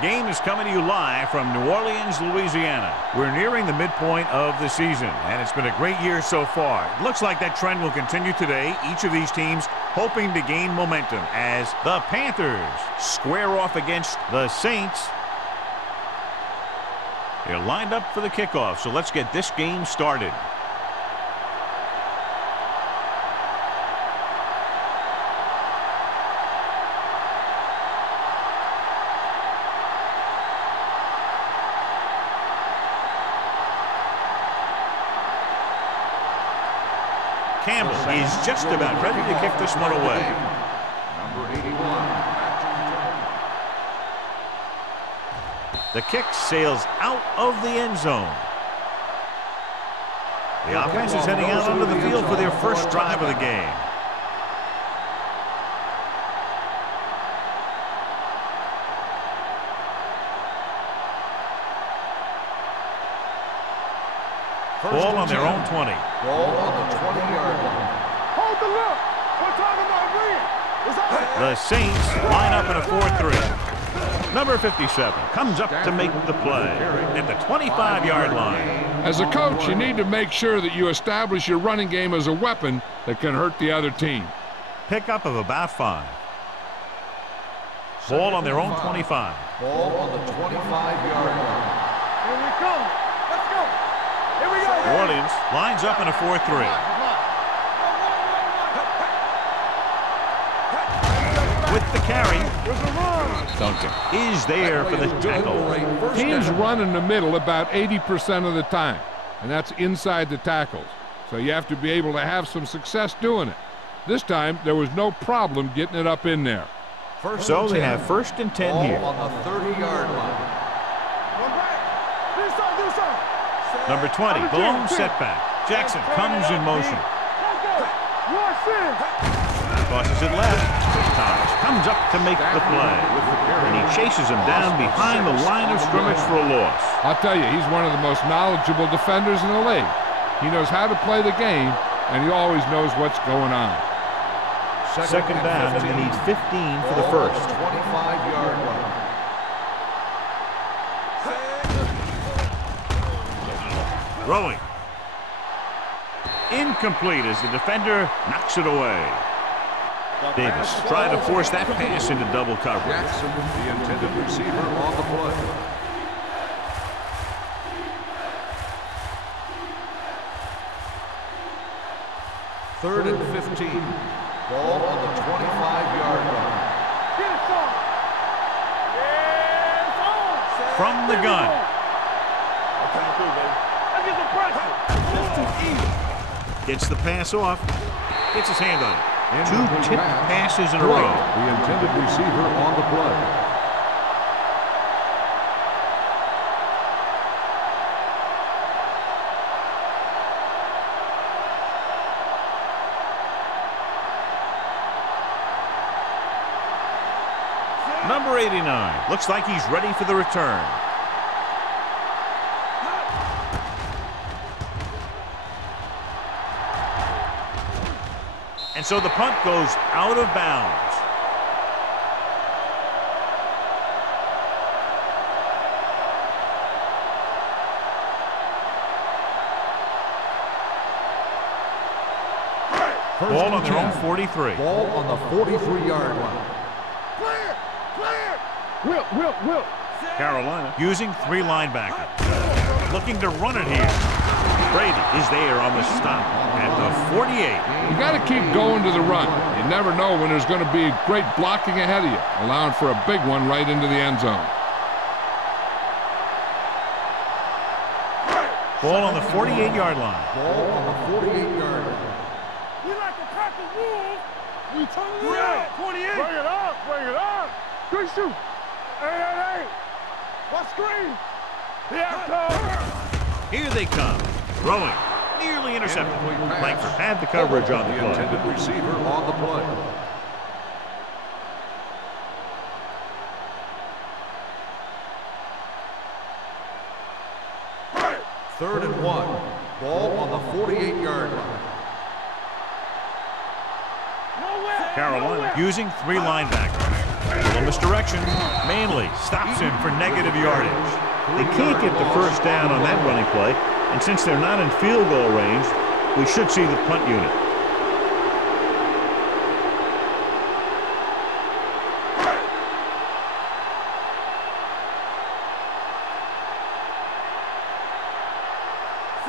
game is coming to you live from New Orleans, Louisiana. We're nearing the midpoint of the season, and it's been a great year so far. It looks like that trend will continue today. Each of these teams hoping to gain momentum as the Panthers square off against the Saints. They're lined up for the kickoff, so let's get this game started. Campbell is just about ready to kick this one away. Number 81. The kick sails out of the end zone. The offense is heading out onto the field for their first drive of the game. Ball on their own 20. Ball on the 20-yard line. Hold the look. We're talking about win. The Saints line up in a 4-3. Number 57 comes up to make the play at the 25-yard line. As a coach, you need to make sure that you establish your running game as a weapon that can hurt the other team. Pickup of about 5. Ball on their own 25. Ball on the 25-yard line. Here we come. Let's go. Here we go. New Orleans lines up in a 4-3. With the carry, Duncan is there for the tackle. Teams run in the middle about 80% of the time, and that's inside the tackles. So you have to be able to have some success doing it. This time, there was no problem getting it up in there. So they have 1st and 10 here. Ball on the 30-yard line. Number 20, blown setback. Jackson comes in motion. Tosses it left. Thomas comes up to make the play. And he chases him down behind the line of scrimmage for a loss. I'll tell you, he's one of the most knowledgeable defenders in the league. He knows how to play the game, and he always knows what's going on. Second down, and they need 15 for the first. 25-yard line. Throwing. Incomplete as the defender knocks it away. Davis trying to force that pass into double coverage. Jackson, the intended receiver, on the play. Third and 15. Ball on the 25-yard line. From the gun. Gets the pass off. Gets his hand on it. 2 tipped passes in a row. The intended receiver on the play. Number 89 looks like he's ready for the return. And so the punt goes out of bounds. Ball on their own 43. Ball on the 43-yard line. Clear! Clear! Whip! Carolina using 3 linebackers. Looking to run it here. Brady is there on the stop at the 48. You got to keep going to the run. You never know when there's going to be great blocking ahead of you, allowing for a big one right into the end zone. Ball on the 48-yard line. Ball on the 48-yard line. We like to crack the wolves. We turn it around. 28. Bring it up. Bring it up. Good shoot. Hey. What screen? Here comes. Here they come. Throwing. Nearly intercepted. Langford had the coverage on the play. Intended receiver on the play. Third and 1. Ball on the 48-yard line. Carolina using 3 linebackers. A little misdirection. Manley stops him for negative yardage. They can't get the first down on that running play, and since they're not in field goal range, we should see the punt unit.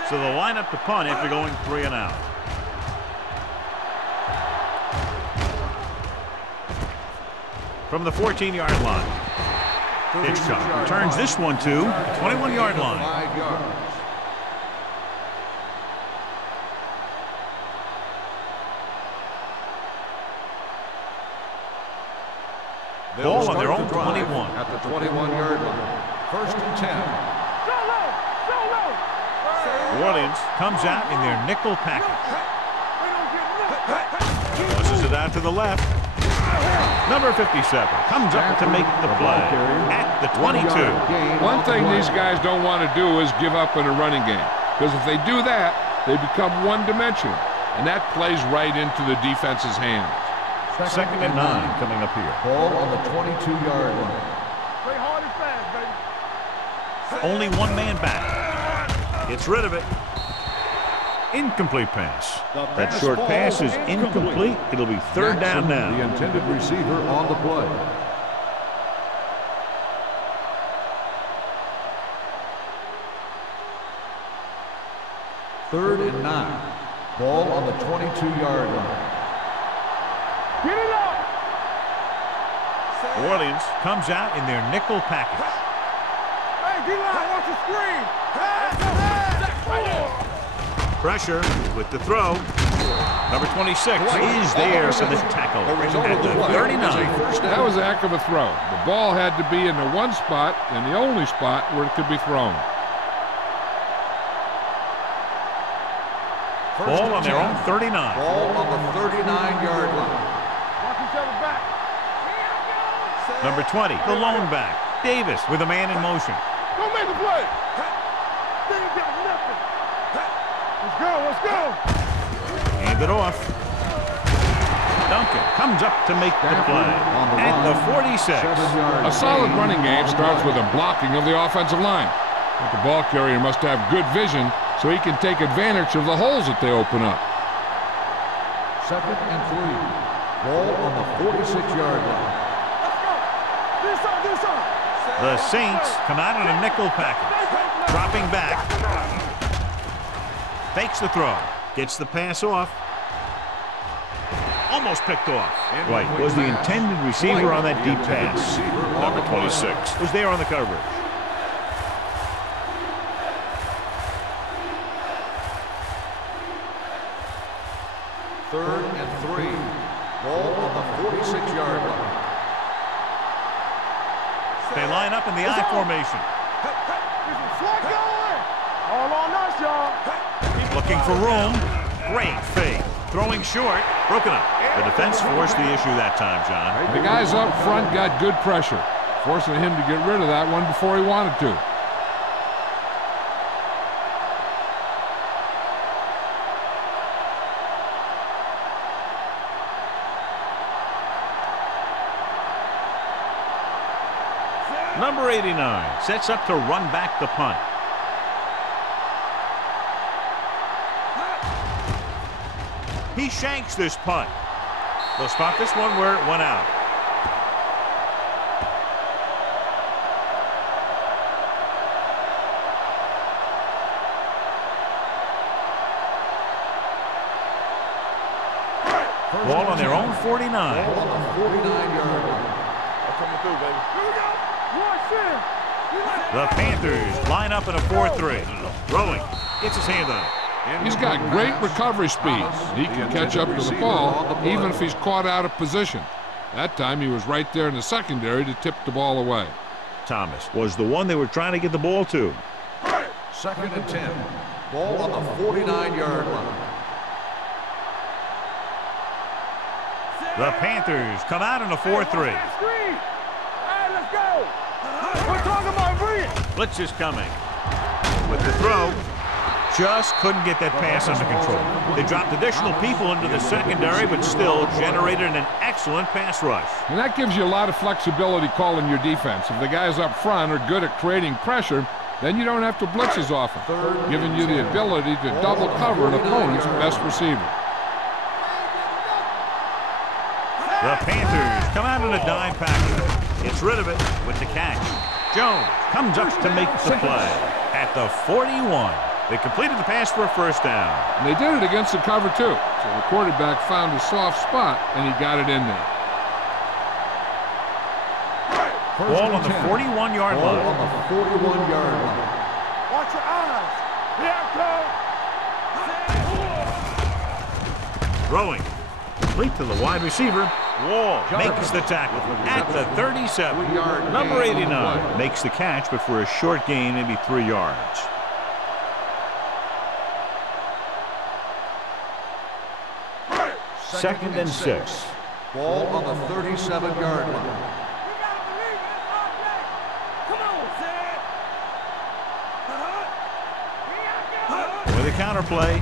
So they'll line up to punt after going 3 and out. From the 14-yard line. Hitchcock returns this one to the 21-yard line. 5 yards. Ball on their own 21. At the 21-yard line. 1st and 10. New Orleans comes out in their nickel package. Pushes it out to the left. Number 57 comes up to make the play at the 22. One thing these guys don't want to do is give up in a running game, because if they do that, they become one-dimensional, and that plays right into the defense's hands. 2nd and 9 coming up here. Ball on the 22-yard line. Play hard and fast, baby. Only one man back. Gets rid of it. Incomplete pass. That short pass is incomplete. It'll be 3rd down now. The intended receiver on the play. Third and 9. Ball on the 22-yard line. Get it up. New Orleans comes out in their nickel package. Hey, D-line wants to screen. Pressure with the throw. Number 26 is there for the tackle at the 39. That was a heck of a throw. The ball had to be in the one spot and the only spot where it could be thrown. Ball on their own 39. Ball on the 39-yard line. Watch each other back. Number 20, the lone back. Davis with a man in motion. Don't make the play. They ain't got nothing. Let's go, let's go. Hand it off. Duncan comes up to make the play at the 46. A solid running game starts with a blocking of the offensive line. But the ball carrier must have good vision so he can take advantage of the holes that they open up. 2nd and 3. Ball on the 46-yard line. Let's go. This side. The Saints come out in a nickel package. Dropping back. Fakes the throw. Gets the pass off. Almost picked off. Right, was the intended receiver on that deep pass. Number 26 was there on the coverage. Third and 3. Ball on the 46-yard line. They line up in the I formation. Slot going. All on us, y'all. Looking for room. Great fake. Throwing short. Broken up. The defense forced the issue that time, John. The guys up front got good pressure, forcing him to get rid of that one before he wanted to. Number 89 sets up to run back the punt. He shanks this punt. They'll spot this one where it went out. Ball on their own 49. Ball on the 49-yard line. Coming through, baby. Here we go. Watch in. The Panthers line up in a 4-3. Throwing. Gets his hand on it. He's got great recovery speed. He can catch up to the ball even if he's caught out of position. That time he was right there in the secondary to tip the ball away. Thomas was the one they were trying to get the ball to. 2nd and 10. Ball on the 49-yard line. The Panthers come out in a 4-3. Screen. All right, let's go. We're talking about bringing. Blitz is coming. With the throw. Just couldn't get that pass under control. They dropped additional people into the secondary, but still generated an excellent pass rush. And that gives you a lot of flexibility calling your defense. If the guys up front are good at creating pressure, then you don't have to blitz as often, giving you the ability to double cover an opponent's best receiver. The Panthers come out in a dime package. Gets rid of it with the catch. Jones comes up to make the play at the 41. They completed the pass for a first down. And they did it against the cover, too. So the quarterback found a soft spot, and he got it in there. Ball on the 41-yard line. Ball on the 41-yard line. Watch your eyes. Here it comes. Throwing. Complete to the wide receiver. Wall makes the tackle at the 37. Number 89 makes the catch, but for a short gain, maybe 3 yards. Second and 6. Ball on the 37-yard line. With a counter play.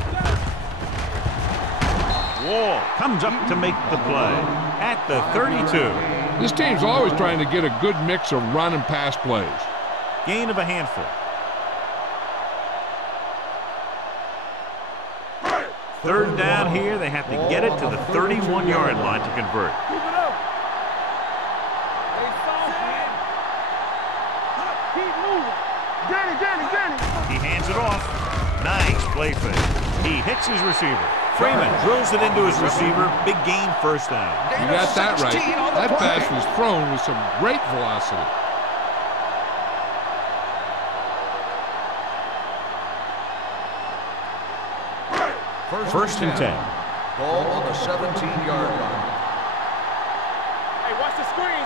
Wall comes up to make the play at the 32. This team's always trying to get a good mix of run and pass plays. Gain of a handful. Third down here. They have to get it to the 31-yard line to convert. Keep it up. Hey, soft, man. Keep moving. Danny. He hands it off. Nice play fake. He hits his receiver. Freeman drills it into his receiver. Big gain, first down. You got that right. That pass was thrown with some great velocity. First and 10. Ball on the 17-yard line. Hey, watch the screen.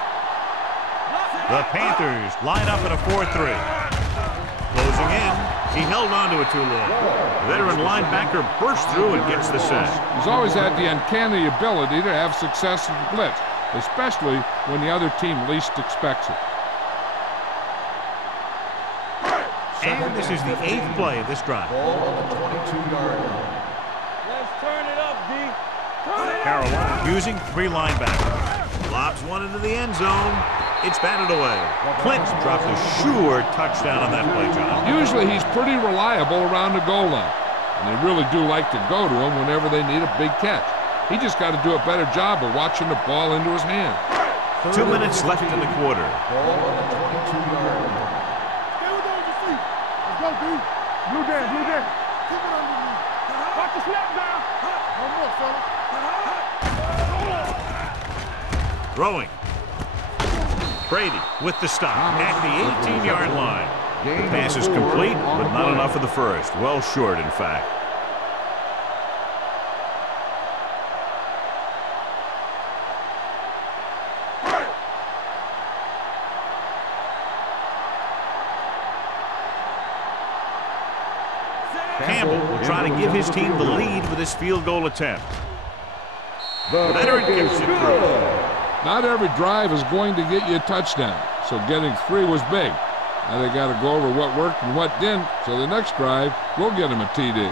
The Panthers line up in a 4-3. Closing in. He held on to it too long. The veteran linebacker bursts through and gets the sack. He's always had the uncanny ability to have success in the blitz, especially when the other team least expects it. And this is the 8th play of this drive. Ball on the 22-yard line. Let's turn it up, D. Turn it up. Carolina using 3 linebackers. Lobs one into the end zone. It's batted away. Clint dropped a sure touchdown on that play, John. Usually he's pretty reliable around the goal line, and they really do like to go to him whenever they need a big catch. He just got to do a better job of watching the ball into his hand. 2 minutes left in the quarter. Ball on the 22-yard line. Stay with those your feet. Let's go, D. Blue down. Keep it underneath. Watch the snap down. One more, fella. Throwing. Brady with the stop at the 18-yard line. The pass is complete, but not enough of the first. Well short, in fact. Campbell will try to give his team the lead with his field goal attempt. Veteran gives it through. Not every drive is going to get you a touchdown, so getting 3 was big. Now they got to go over what worked and what didn't, so the next drive will get them a TD.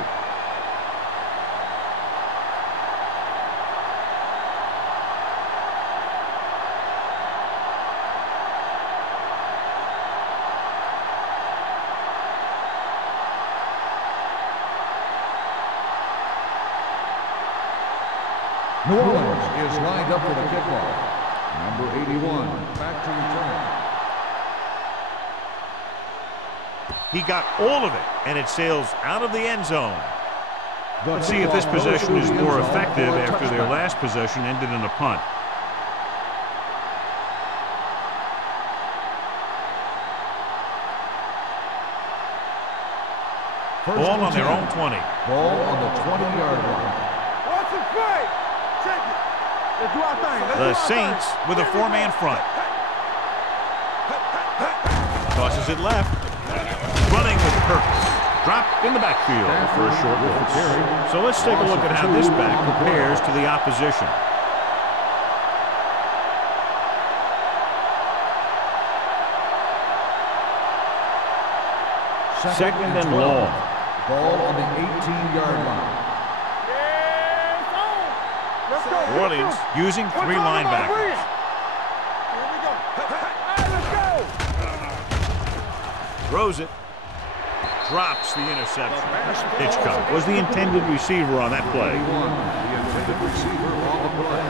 New Orleans is lined up for the kickoff. Number 81, back to return. He got all of it, and it sails out of the end zone. Let's see if this possession is more effective after their last possession ended in a punt. Ball on their own 20. Ball on the 20-yard line. Watch it play. Take it. Let's do our thing. The Saints with a 4-man front. Tosses it left. Running with purpose. Dropped in the backfield for a short loss. So let's take a look at how this back compares to the opposition. Second and long. Ball on the 18-yard line. Let's go. New Orleans using 3 linebackers. Here we go. Let's go. Throws it. Drops the interception. Hitchcock was the intended receiver on that play. The intended receiver on the play.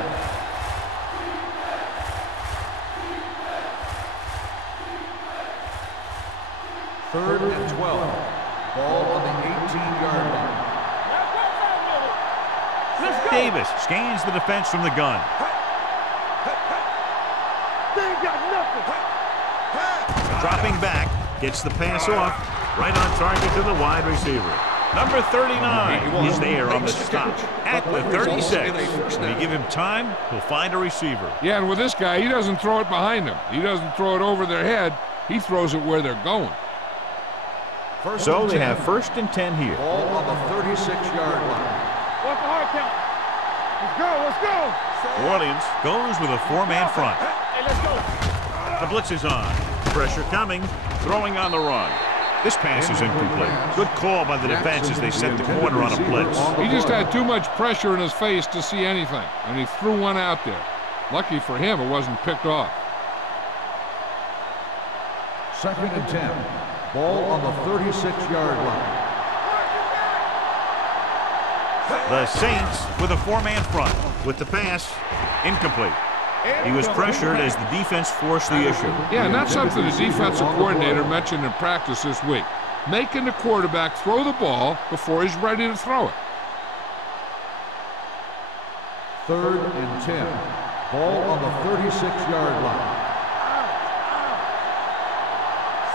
Third and 12. Ball on the 18-yard line. Let's go. Davis scans the defense from the gun. They ain't got nothing. Dropping back, gets the pass off. Right on target to the wide receiver. Number 39 is there on the stop at the 36. When you give him time, he'll find a receiver. Yeah, and with this guy, he doesn't throw it behind them. He doesn't throw it over their head. He throws it where they're going. So they have 1st and 10 here. Ball on the 36-yard line. What's the hard count? Let's go. Let's go. New Orleans goes with a 4-man front. Hey, let's go. The blitz is on. Pressure coming. Throwing on the run. This pass is incomplete. Good call by the defense as they set the corner on a blitz. He just had too much pressure in his face to see anything, and he threw one out there. Lucky for him, it wasn't picked off. 2nd and 10. Ball on the 36-yard line. The Saints with a 4-man front. With the pass, incomplete. He was pressured as the defense forced the issue. Yeah, and that's something the defensive coordinator mentioned in practice this week. Making the quarterback throw the ball before he's ready to throw it. 3rd and 10. Ball on the 36-yard line.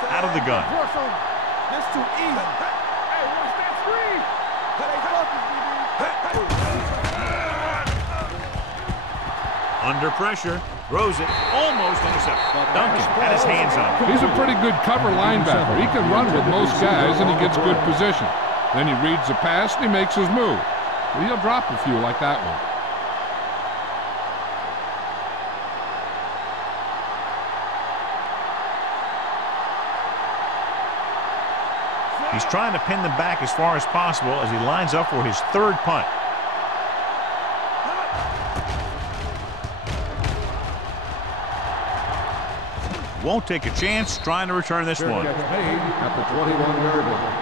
Out of the gun. That's too easy. Hey, watch that screen. Hey, focus, Under pressure, throws it, almost intercepted. Duncan had his hands on it. He's a pretty good cover linebacker. He can run with most guys, and he gets good position. Then he reads the pass, and he makes his move. But he'll drop a few like that one. He's trying to pin them back as far as possible as he lines up for his 3rd punt. Won't take a chance trying to return this one. Catch made at the 21-yard line.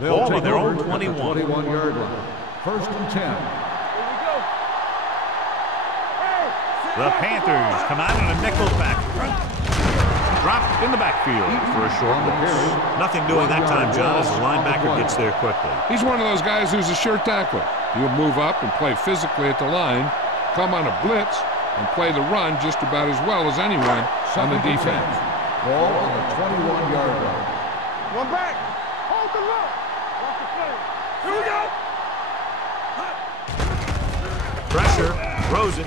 Ball on their own 21. 21-yard line. 1st and 10. Here we go. Hey, The Panthers come out in a nickel back. Dropped in the backfield for a short loss. Nothing doing that time, John, as the linebacker gets there quickly. He's one of those guys who's a sure tackler. He'll move up and play physically at the line, come on a blitz, and play the run just about as well as anyone on the defense. Ball on the 21-yard line. one back. Hold the look. Watch the play. Here we go. Pressure, throws it.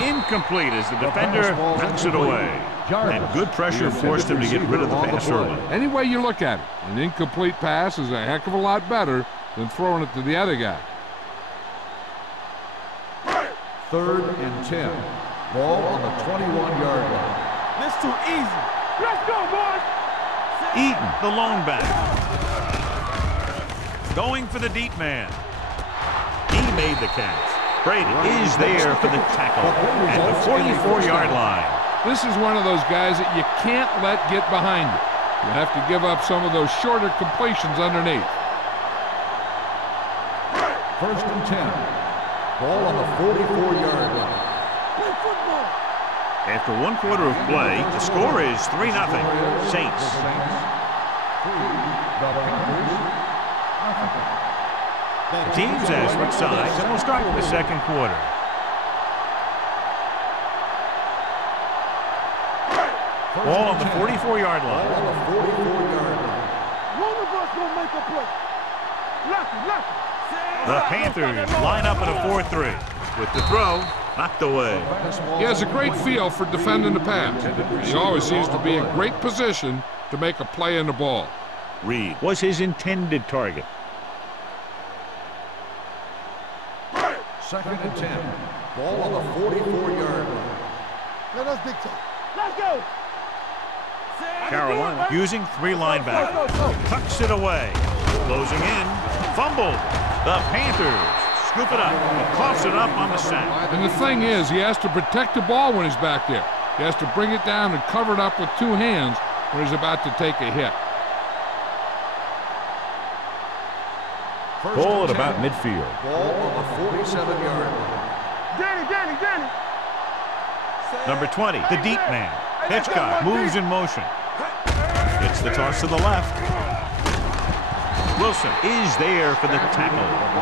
Incomplete as the defender knocks it away. And good pressure forced him to get rid of the pass early. Any way you look at it, an incomplete pass is a heck of a lot better than throwing it to the other guy. 3rd and 10. Ball on the 21-yard line. This too easy. Let's go, boys. Eaton, the lone back. Going for the deep man. He made the catch. Brady is there for the tackle at the 44-yard line. This is one of those guys that you can't let get behind you. You have to give up some of those shorter completions underneath. 1st and 10. Ball on the 44-yard line. Play football. After 1 quarter of play, the score is 3-0. Saints. The teams have switched sides, and we'll start the 2nd quarter. Ball on the 44-yard line. Ball on the 44-yard line. One of us gonna make a play. Lucky. The Panthers line up in a 4-3. With the throw, knocked away. He has a great feel for defending the pass. He always seems to be in great position to make a play in the ball. Reed was his intended target. 2nd and 10. Ball on the 44-yard line. Let's big time. Let's go. Carolina using 3 linebackers. Tucks it away. Closing in. Fumbled. The Panthers scoop it up and coughs it up on the sack. And the thing is, he has to protect the ball when he's back there. He has to bring it down and cover it up with 2 hands when he's about to take a hit. Ball at about midfield. Ball on the 47-yard line. Danny. Number 20, the deep man. Hitchcock moves in motion. Gets the toss to the left. Wilson is there for the tackle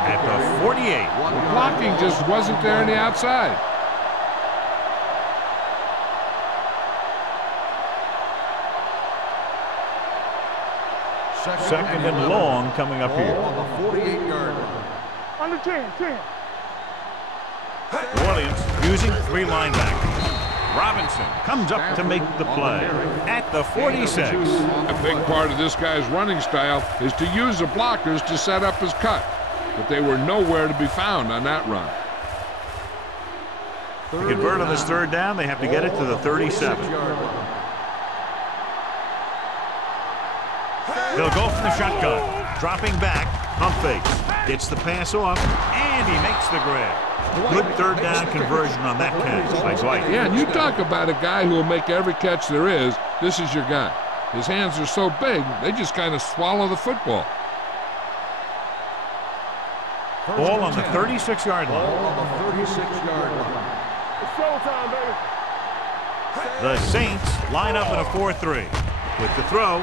at the 48. The blocking just wasn't there on the outside. Second and long coming up here. On the 48-yard line. Under 10. New Orleans using 3 linebackers. Robinson comes up to make the play at the 46. A big part of this guy's running style is to use the blockers to set up his cut, but they were nowhere to be found on that run. To convert on this 3rd down, they have to get it to the 37. They'll go from the shotgun, dropping back, pump fakes, gets the pass off, and he makes the grab. Good 3rd down conversion on that catch by Dwight. Yeah, and you talk about a guy who will make every catch there is. This is your guy. His hands are so big, they just kind of swallow the football. Ball on the 36-yard line. Ball on the 36-yard line. It's showtime, baby. The Saints line up in a 4-3. With the throw,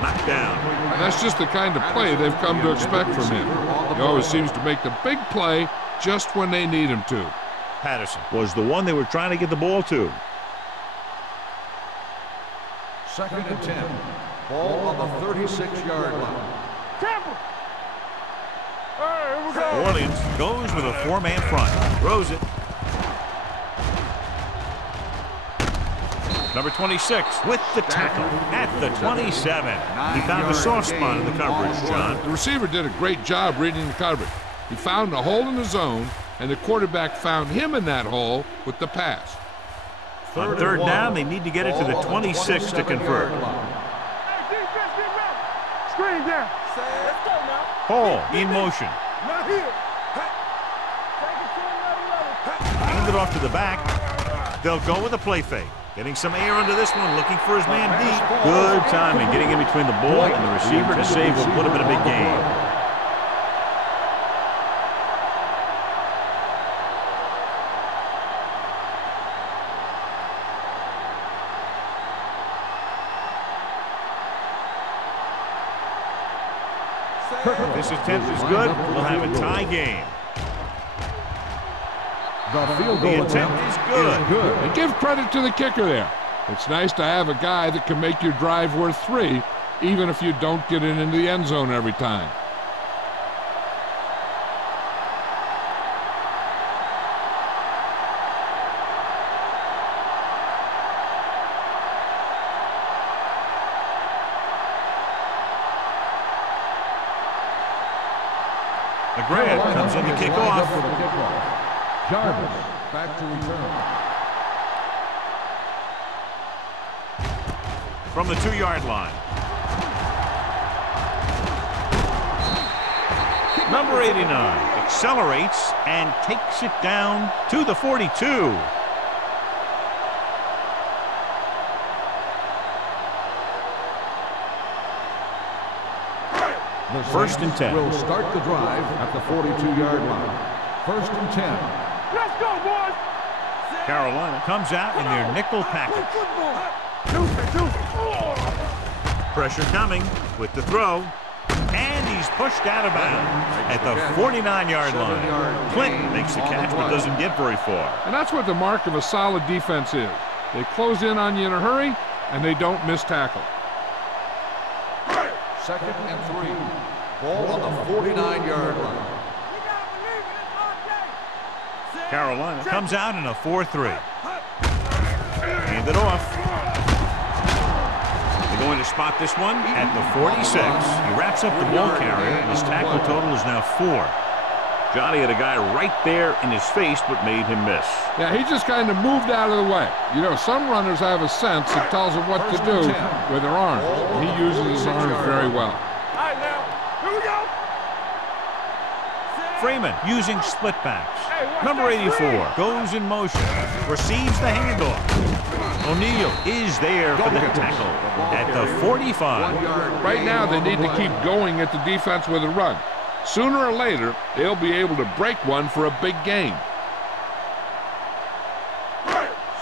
knocked down. And that's just the kind of play they've come to expect from him. He always seems to make the big play just when they need him to. Patterson was the one they were trying to get the ball to. 2nd and 10. Ball on the 36-yard line. Temple. All right, here we go. New Orleans goes with a 4-man front. Throws it. Number 26 with the tackle at the 27. He found a soft spot in the coverage, John. The receiver did a great job reading the coverage. He found a hole in the zone, and the quarterback found him in that hole with the pass. On 3rd down, they need to get it to the 26 to convert. Hey, defense, get ready. Screen down. Let's go now. Hall in motion. Not here. Take it to another level. Hand it off to the back. They'll go with a play fake. Getting some air under this one, looking for his man deep. Good timing, getting in between the ball and the receiver to save what would have been a big gain. This attempt is good. We'll have a tie game. The attempt is good. And give credit to the kicker there. It's nice to have a guy that can make your drive worth 3, even if you don't get it into the end zone every time. McGrath comes in to kick off. Jarvis back to return. From the 2-yard line. Number 89 accelerates and takes it down to the 42. The 1st and 10. Will start the drive at the 42-yard line. 1st and 10. Let's go, boys. Carolina comes out in their nickel package. Pressure coming with the throw. And he's pushed out of bounds at the 49-yard line. Clinton makes the catch but doesn't get very far. And that's what the mark of a solid defense is. They close in on you in a hurry, and they don't miss tackle. 2nd and 3. Ball on the 49-yard line. Carolina comes out in a 4-3. Hand it off. They're going to spot this one at the 46. He wraps up the ball carrier, and his tackle total is now 4. Johnny had a guy right there in his face, but made him miss. Yeah, he just kind of moved out of the way. You know, some runners have a sense that tells them what to do with their arms. He uses his arms very well. All right, now, here we go. Freeman using split backs. Number 84 goes in motion, receives the handoff. O'Neal is there for the tackle at the 45. Right now, they need to keep going at the defense with a run. Sooner or later, they'll be able to break one for a big gain.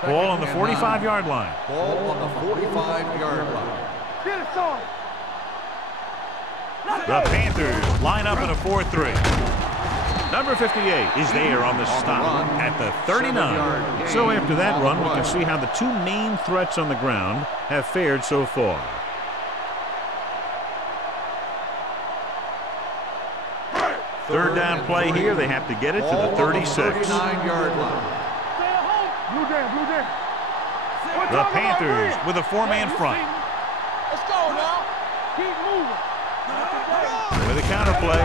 Ball on the 45-yard line. Ball on the 45-yard line. Get it, son. The Panthers line up in a 4-3. Number 58 is there on the stop at the 39. So after that run, we can see how the two main threats on the ground have fared so far. Third down play here. They have to get it to the 36. 39-yard line. Blue down. The Panthers with a four-man front. Let's go now. Keep moving. With a counter play.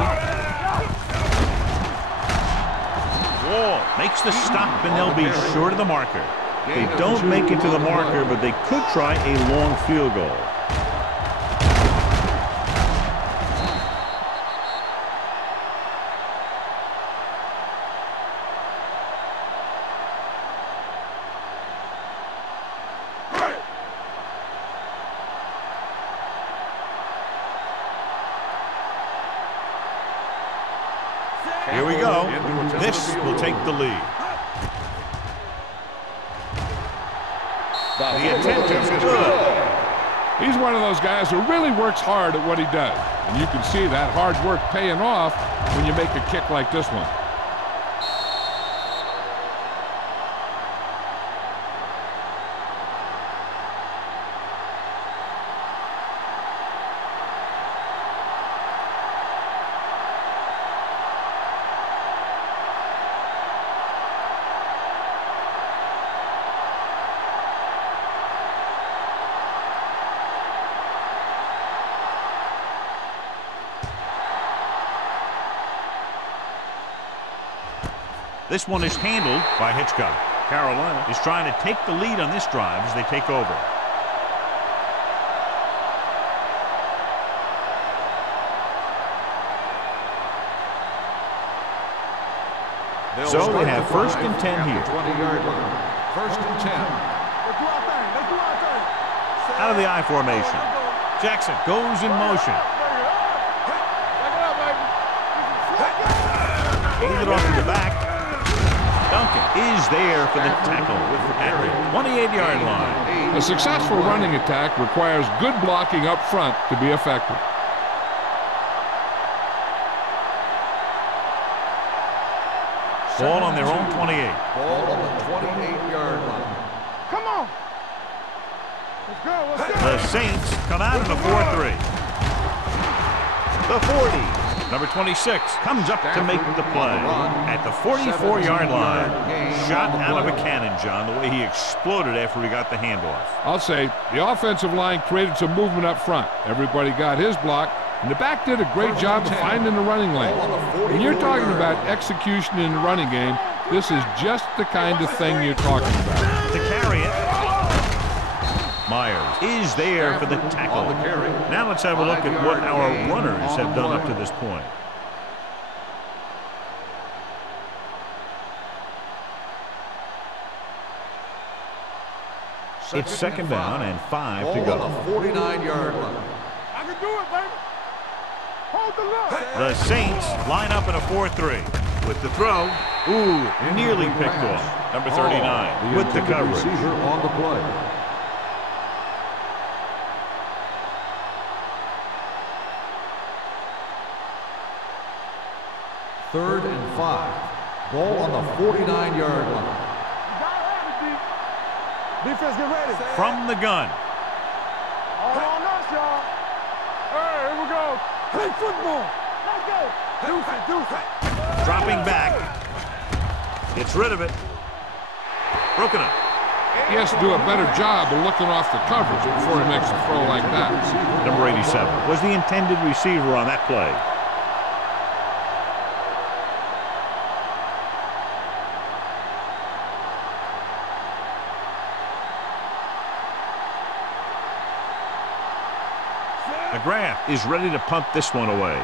Wall makes the stop, and they'll be short of the marker. They don't make it to the marker, but they could try a long field goal. Here we go. This will take the lead. The attempt is good. He's one of those guys who really works hard at what he does. And you can see that hard work paying off when you make a kick like this one. This one is handled by Hitchcock. Carolina is trying to take the lead on this drive as they take over. So they have first and 10 here. 20-yard line. First and 10. Out of the I formation. Jackson goes in motion. Handed off to the back. Duncan is there for the tackle at the 28-yard line. A successful running attack requires good blocking up front to be effective. Ball on their own 28. Ball on the 28-yard line. Come on. Let's go. The Saints come out in a 4-3. The 40. Number 26 comes up to make the play at the 44-yard line. Shot out of a cannon, John, the way he exploded after he got the handoff. I'll say the offensive line created some movement up front. Everybody got his block, and the back did a great job of finding the running lane. When you're talking about execution in the running game, this is just the kind of thing you're talking about. To carry it, Myers is there for the tackle. Now let's have a look at what our runners have done up to this point. It's second down and 5 to go. Ball on the 49-yard line. I can do it, baby. Hold the line. The Saints line up in a 4-3 with the throw. Ooh, nearly picked off. Number 39 with the coverage. Receiver on the play. Third and 5. Ball on the 49-yard line. Defense, get ready. From the gun. All on us, y'all. Hey, here we go. Play football. Let's go. Deuce it. Dropping back. Gets rid of it. Broken up. He has to do a better job of looking off the coverage before he makes a throw like that. Number 87 was the intended receiver on that play. McGrath is ready to punt this one away.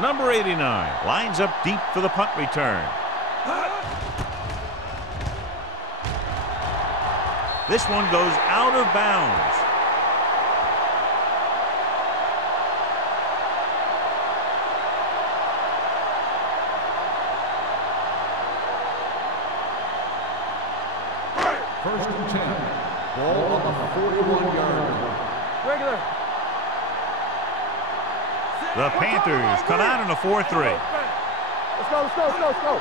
Number 89 lines up deep for the punt return. This one goes out of bounds. First and 10. Ball on the 41-yard line. Regular. The Panthers come out in a 4-3. Let's go, let's go, let's go, let's go.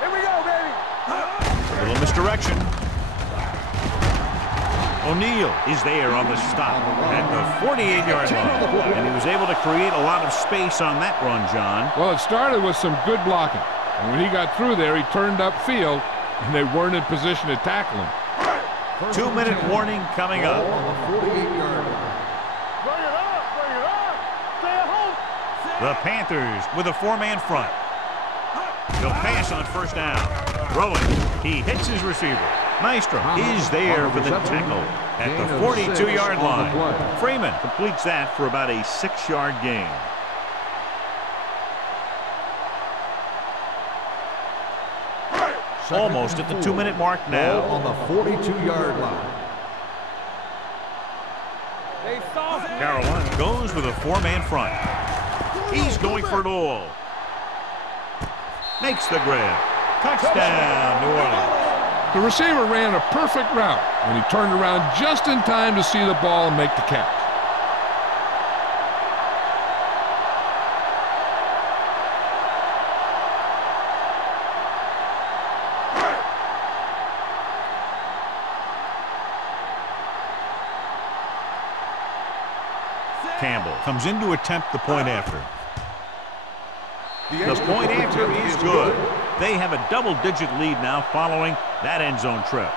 Here we go, baby. A little misdirection. O'Neal is there on the stop at the 48-yard line. And he was able to create a lot of space on that run, John. Well, it started with some good blocking. And when he got through there, he turned upfield, and they weren't in position to tackle him. 2-minute warning coming up. On the 48-yard line. Bring it up, bring it up. Stay at home. The Panthers with a 4-man front. He'll pass on first down. Throwing. He hits his receiver. Maestro is there for the tackle at the 42-yard line. Freeman completes that for about a 6-yard gain. Almost at the 2-minute mark now. On the 42-yard line. Carolina goes with a 4-man front. He's going for it all. Makes the grab. Touchdown, New Orleans. The receiver ran a perfect route, and he turned around just in time to see the ball and make the catch. Campbell comes in to attempt the point after. The point after is good. They have a double-digit lead now following that end zone trip.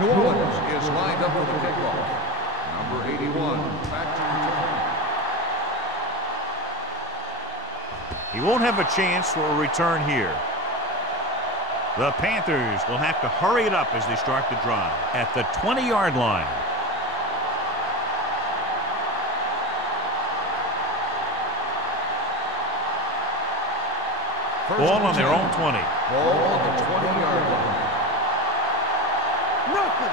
New Orleans is lined up for the kickoff. Number 81, back to return. He won't have a chance for a return here. The Panthers will have to hurry it up as they start the drive at the 20-yard line. Ball on their own 20. Ball on the 20-yard line. Nothing.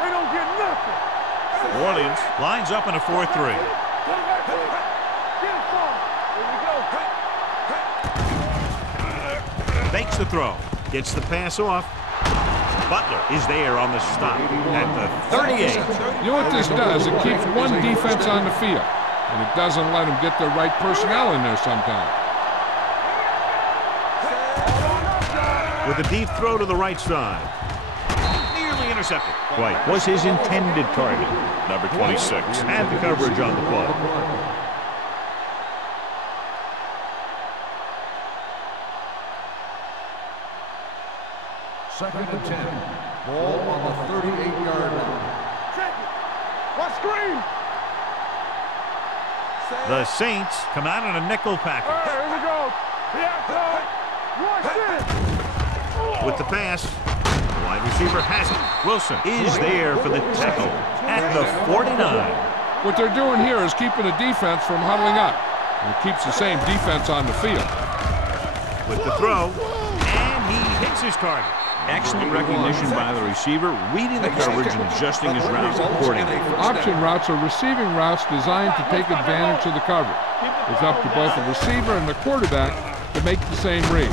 They don't get nothing. New Orleans lines up in a 4-3. Get it from. Here we go. Fakes the throw. Gets the pass off. Butler is there on the stop at the 38. You know what this does? It keeps one defense on the field, and it doesn't let them get the right personnel in there sometimes. With a deep throw to the right side. Nearly intercepted. White was his intended target. Number 26 had the coverage on the play. Second and 10. Ball on the 38-yard line. Check it. What screen? The Saints come out in a nickel package. All right, here we go. The outside. Watch it. With the pass, the wide receiver has it. Wilson is there for the tackle at the 49. What they're doing here is keeping the defense from huddling up. And it keeps the same defense on the field. With the throw, and he hits his target. Excellent recognition by the receiver, reading the coverage and adjusting his routes accordingly. Option routes are receiving routes designed to take advantage of the coverage. It's up to both the receiver and the quarterback to make the same read.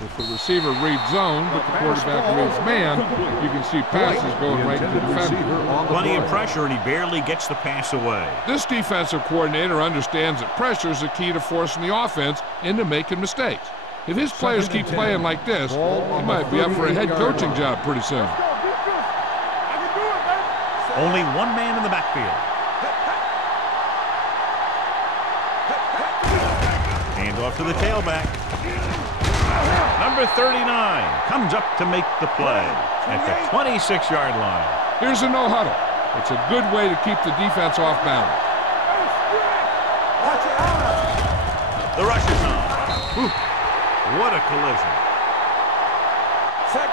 If the receiver reads zone, but the quarterback reads man, you can see passes going right to the defender. Plenty of pressure, and he barely gets the pass away. This defensive coordinator understands that pressure is the key to forcing the offense into making mistakes. If his players keep playing like this, he might be up for a head coaching job pretty soon. Only one man in the backfield. Hand off to the tailback. Number 39 comes up to make the play at the 26-yard line. Here's a no-huddle. It's a good way to keep the defense off balance. The rush is on. Whew. What a collision.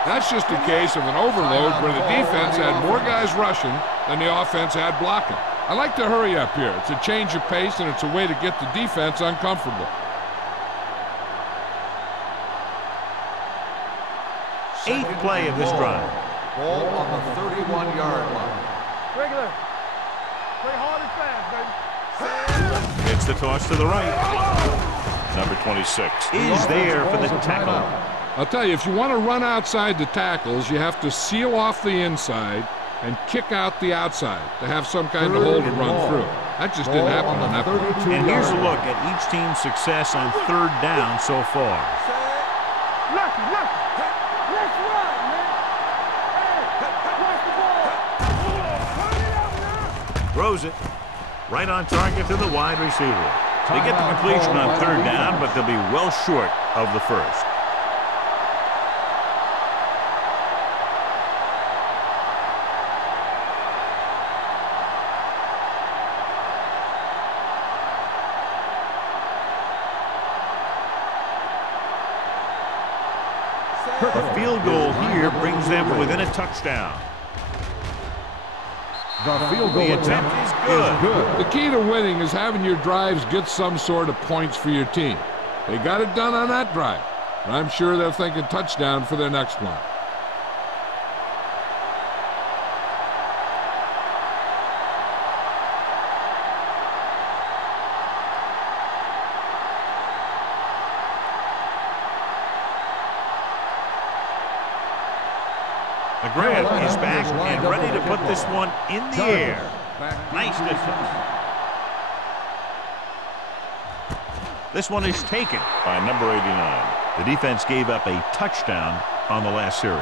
That's just a case of an overload where the defense had more guys rushing than the offense had blocking. I like to hurry up here. It's a change of pace, and it's a way to get the defense uncomfortable. Eighth play of this drive. Ball on the 31-yard line. Regular. Play hard and fast, baby. It's the toss to the right. Number 26 is there for the tackle. I'll tell you, if you want to run outside the tackles, you have to seal off the inside and kick out the outside to have some kind of hole to run through. That just didn't happen on that one. And here's a look at each team's success on third down so far. Lucky. Let's run, man. Hey, watch the ball. Throws it right on target to the wide receiver. They get the completion on third down, but they'll be well short of the first. A field goal here brings them within a touchdown. The field goal attempt is good. The key to winning is having your drives get some sort of points for your team. They got it done on that drive, and I'm sure they're thinking touchdown for their next one. McGrath is back and ready to put this one in the air. Nice distance. This one is taken by number 89. The defense gave up a touchdown on the last series.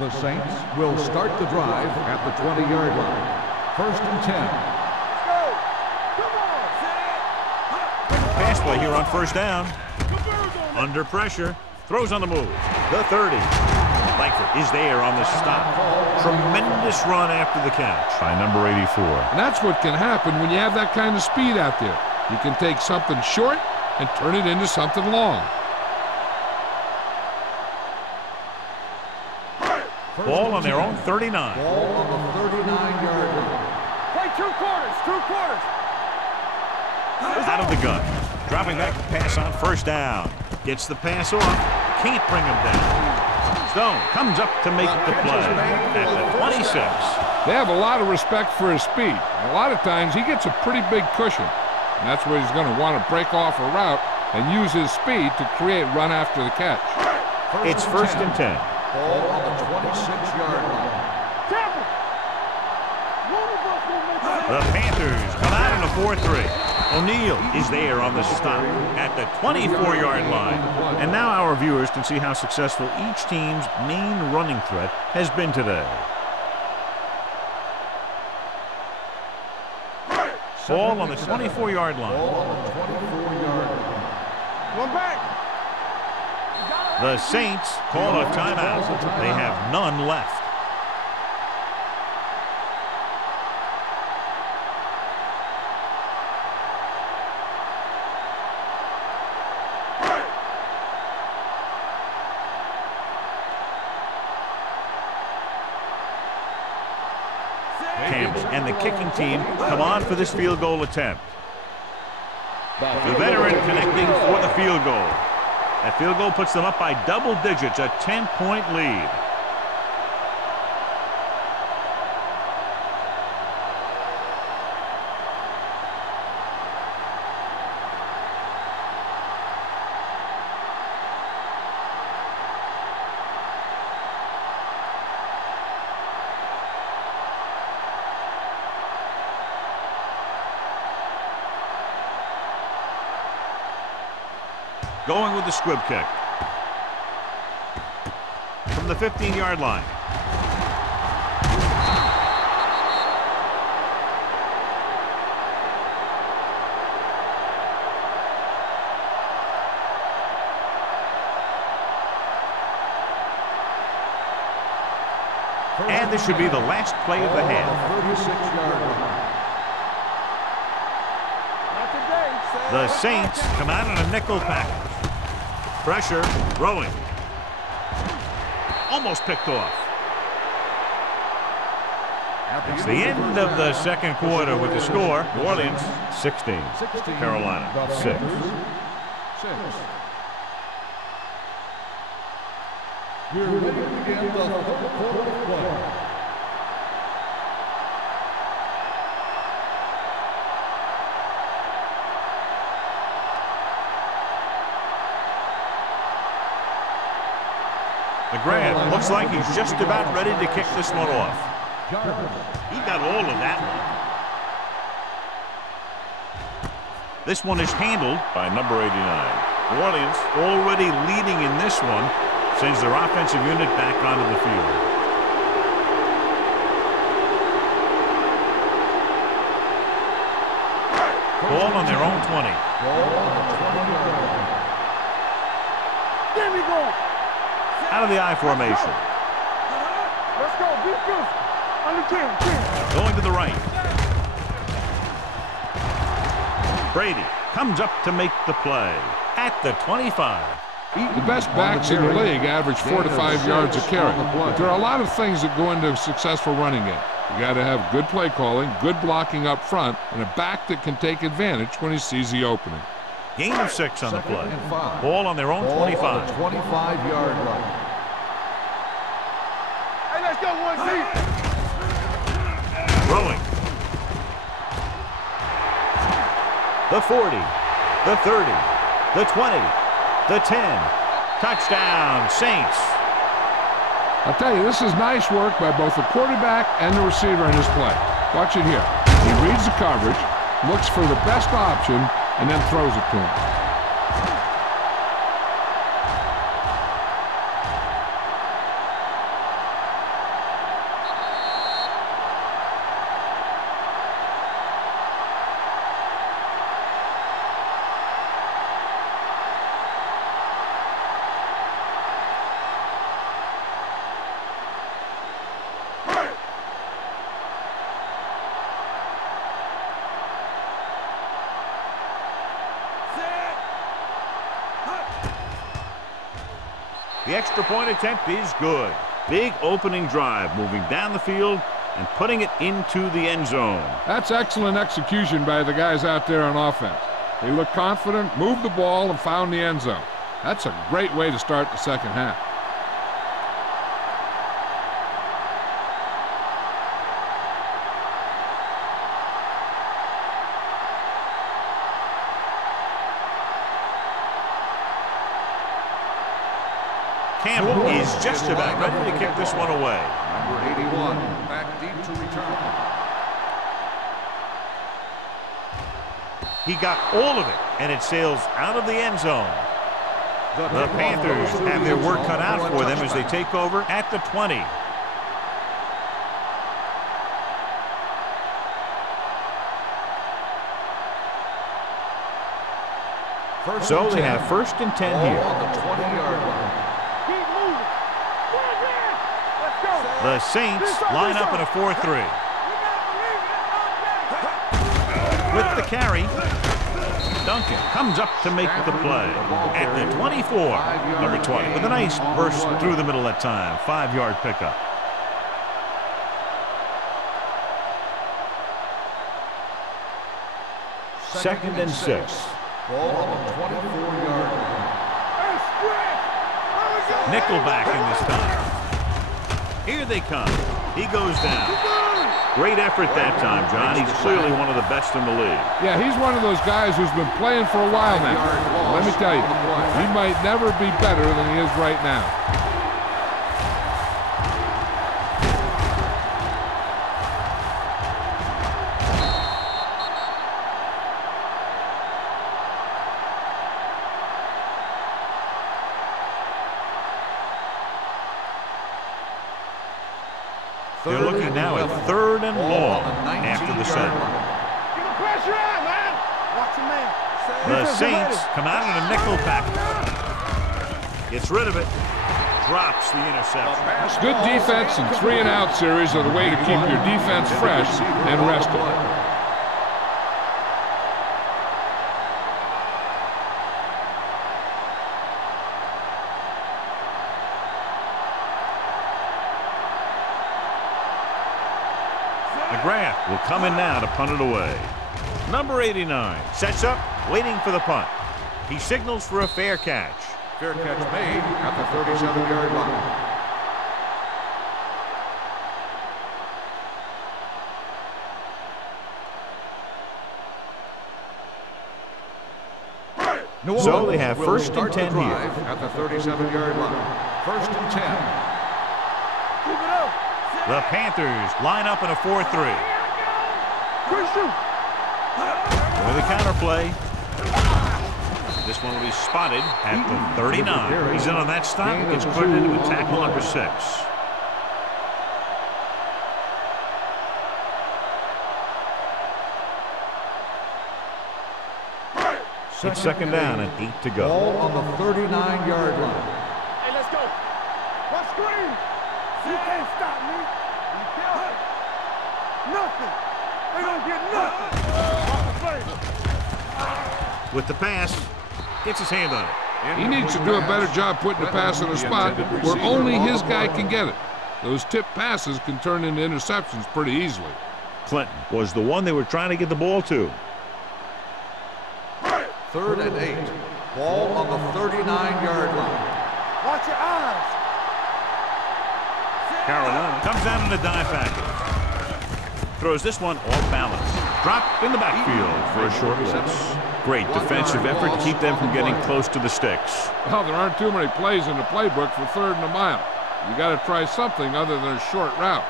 The Saints will start the drive at the 20-yard line. First and 10. Pass play here on first down. Under pressure. Throws on the move. The 30. Langford is there on the stop. Tremendous run after the catch by number 84. And that's what can happen when you have that kind of speed out there. You can take something short and turn it into something long. Ball on their own 39. Ball on the 39-yard line. Play two quarters. Out of the gun. Dropping back to pass on first down. Gets the pass off. Can't bring him down. Stone comes up to make the play at the 26. They have a lot of respect for his speed. A lot of times he gets a pretty big cushion. And that's where he's going to want to break off a route and use his speed to create run after the catch. It's first and 10. Ball on the 26-yard line. The Panthers come out in a 4-3. O'Neal is there on the stop at the 24-yard line. And now our viewers can see how successful each team's main running threat has been today. Ball on the 24-yard line. Ball on the 24-yard line. One back. The Saints call a timeout. They have none left. Campbell and the kicking team come on for this field goal attempt. The veteran connecting for the field goal. That field goal puts them up by double digits, a 10-point lead. Going with the squib kick. From the 15-yard line. And this should be the last play of the half. 36-yard line. The Saints come out in a nickel package. Pressure, throwing. Almost picked off. It's the end of the second quarter with the score. New Orleans 16, Carolina 6. We're ready to begin the third quarter of play. The grab looks like he's just about ready to kick this one off. He got all of that one. This one is handled by number 89. New Orleans already leading in this one, sends their offensive unit back onto the field. Ball on their own 20. Ball on the 20-yard line. There we go. Out of the I formation. Let's go. Be good. On the 10. Going to the right. Brady comes up to make the play at the 25. The best backs in the league average 4 to 5 yards a carry. But there are a lot of things that go into a successful running game. You got to have good play calling, good blocking up front, and a back that can take advantage when he sees the opening. Gain of 6 on the play. Second and 5. Ball on their own 25. Ball on the 25-yard line. Hey, let's go, 1C. Throwing. The 40, the 30, the 20, the 10. Touchdown, Saints. I'll tell you, this is nice work by both the quarterback and the receiver in his play. Watch it here. He reads the coverage, looks for the best option, and then throws it to him. The extra point attempt is good. Big opening drive, moving down the field and putting it into the end zone. That's excellent execution by the guys out there on offense. They looked confident, moved the ball, and found the end zone. That's a great way to start the second half. Campbell is just about ready to kick this one away. Number 81, back deep to return. He got all of it, and it sails out of the end zone. The Panthers have their work cut out for them as they take over at the 20. So they have 1st and 10 here. On the 20-yard line. Keep moving. Let's go. The Saints line up in a 4-3. With the carry, Duncan comes up to make the play at the 24. Number 20 with a nice burst through the middle that time. 5-yard pickup. Second and 6. Ball on the 24-yard line. Nickelback in this time. Here they come. He goes down. Great effort that time, John. He's clearly one of the best in the league. Yeah, he's one of those guys who's been playing for a while now. Let me tell you, he might never be better than he is right now. They're looking now at 3rd and long after the set. Keep the pressure on, man. Watch your man. The Saints come out in a nickel package. Gets rid of it. drops the interception. Good defense and 3-and-out series are the way to keep your defense fresh and rested. McGrath will come in now to punt it away. Number 89 sets up, waiting for the punt. He signals for a fair catch. Fair catch made at the 37-yard line. So they have first and 10 here. At the 37-yard line. First and 10. The Panthers line up in a 4-3. With a counter play. This one will be spotted at the 39. He's in on that stop. Gets credited with tackle number 6. It's second down and 8 to go. Ball on the 39-yard line. Hey, let's go. What screen? You can't stop me. You can't. Nothing. They don't get nothing. With the pass, gets his hand on it. He needs to do a better job putting the pass in a spot where only his guy can get it. Those tip passes can turn into interceptions pretty easily. Clinton was the one they were trying to get the ball to. Third and 8. Ball on the 39-yard line. Watch your eyes. Carolina comes out in a dive package. Throws this one off balance. Drop in the backfield for a short loss. Great defensive effort to keep them from getting close to the sticks. Well, there aren't too many plays in the playbook for 3rd and a mile. You got to try something other than a short route.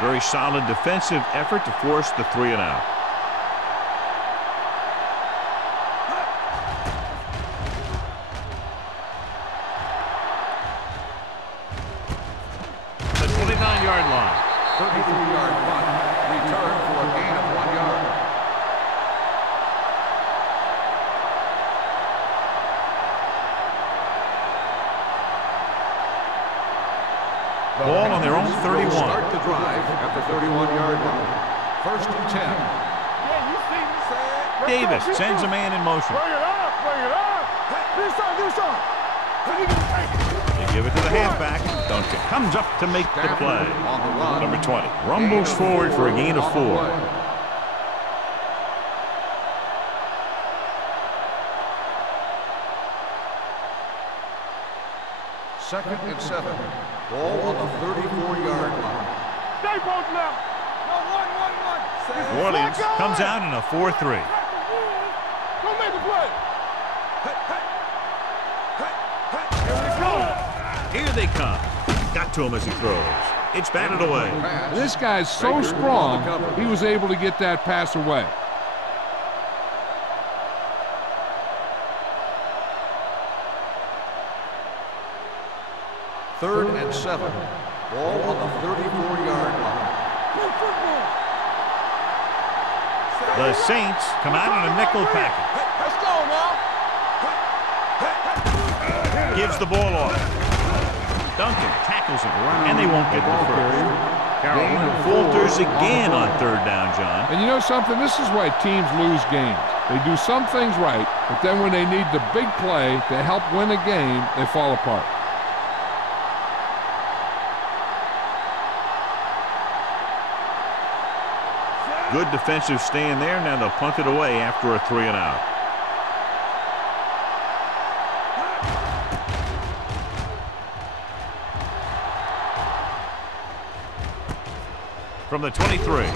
Very solid defensive effort to force the 3-and-out. The 29-yard line. 33-yard punt. Return for a gain of 1 yard. Ball on their own 31. Start the drive at the 31-yard line. First and 10. Yeah, you see me, Sam. Davis sends a man in motion. Bring it up, bring it up. Do something. They give it to the halfback. Duncan comes up to make the play. On the run. Number 20 rumbles forward for a gain of 4. Second and 7. Ball on the 34-yard line. Stay both now. No, 1. New Orleans comes out in a 4-3. Go make the play. Here they come. Got to him as he throws. It's batted away. This guy's so strong, he was able to get that pass away. Third and 7. Ball on the 34-yard line. The Saints come out in a nickel package. Let's go now. Gives the ball off. Duncan tackles him, and they won't get the first. Carolina falters again on 3rd down, John. And you know something? This is why teams lose games. They do some things right, but then when they need the big play to help win a game, they fall apart. Good defensive stand there. Now they'll punt it away after a 3-and-out. From the 23.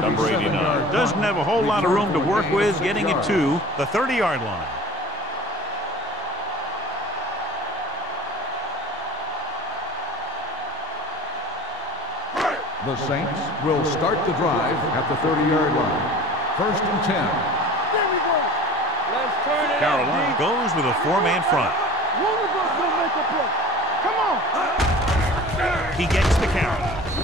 Number 89 doesn't have a whole lot of room to work with, getting it to the 30-yard line. The Saints will start the drive at the 30-yard line. First and 10. There we go. Let's turn it Carolina goes with a 4-man front. One of us will make a play. Come on. He gets the count.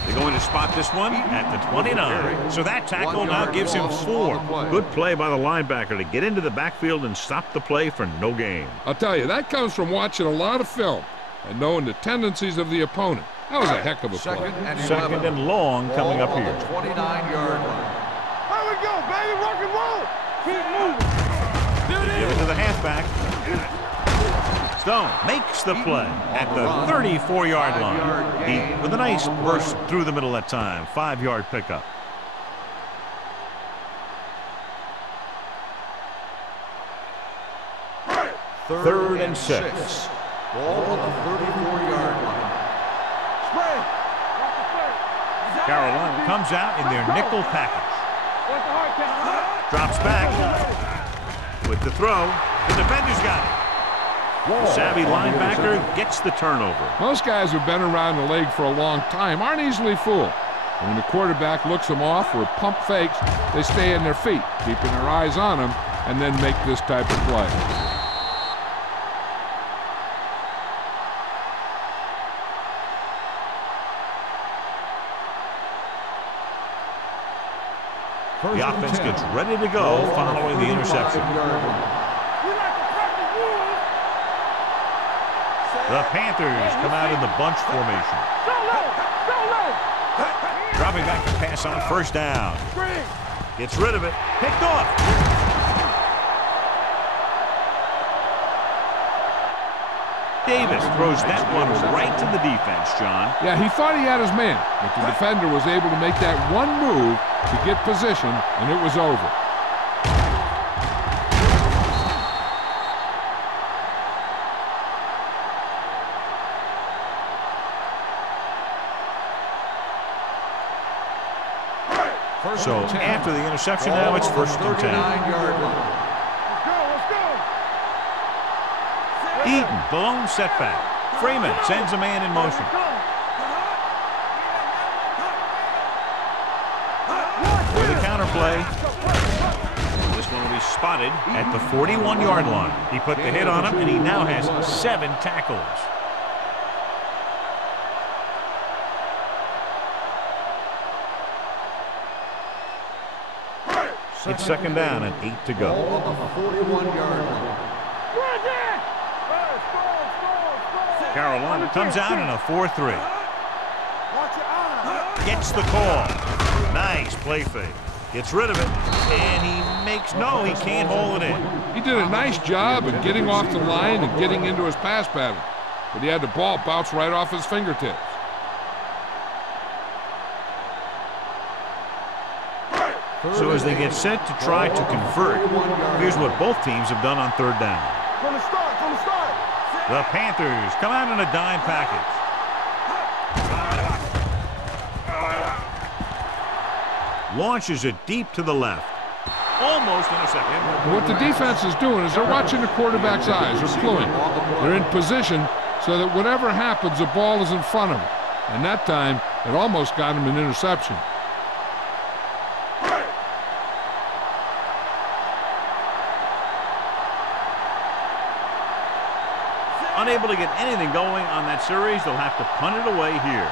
They're going to spot this one at the 29. So that tackle now gives him 4. Good play by the linebacker to get into the backfield and stop the play for no gain. I'll tell you, that comes from watching a lot of film and knowing the tendencies of the opponent. That was a heck of a play. Second and long coming up here. 29-yard line. Here we go, baby, rock and roll. Keep moving. Give it to the halfback. Stone makes the play at the 34-yard line. He, with a nice burst through the middle that time. 5-yard pickup. Third and 6. Ball on the 34-yard line. Spray. Carolina comes out in their nickel package. Drops back. With the throw, the defender's got it. Savvy linebacker gets the turnover. Most guys who've been around the league for a long time aren't easily fooled. And when the quarterback looks them off or pump fakes, they stay in their feet, keeping their eyes on them, and then make this type of play. The offense gets ready to go following the interception. The Panthers come out in the bunch formation. Dropping back to pass on first down. Gets rid of it. Picked off. Davis throws that one right to the defense, John. Yeah, he thought he had his man, but the defender was able to make that one move to get position, and it was over. So after the interception, now it's first and 10. Let's go. Eaton, the lone setback. Freeman sends a man in motion. For the counter play. This one will be spotted at the 41-yard line. He put the hit on him, and he now has 7 tackles. It's second down and 8 to go. On the 41-yard line. Carolina comes out in a 4-3. Gets the call. Nice play fake. Gets rid of it. And he makes, no, he can't hold it in. He did a nice job of getting off the line and getting into his pass pattern, but he had the ball bounce right off his fingertips. So as they get set to try to convert, here's what both teams have done on third down. From the start. The Panthers come out in a dime package. Launches it deep to the left. Almost intercepted. What the defense is doing is they're watching the quarterback's eyes. They're fluent. They're in position so that whatever happens, the ball is in front of them. And that time, it almost got him an interception. Unable to get anything going on that series, they'll have to punt it away here.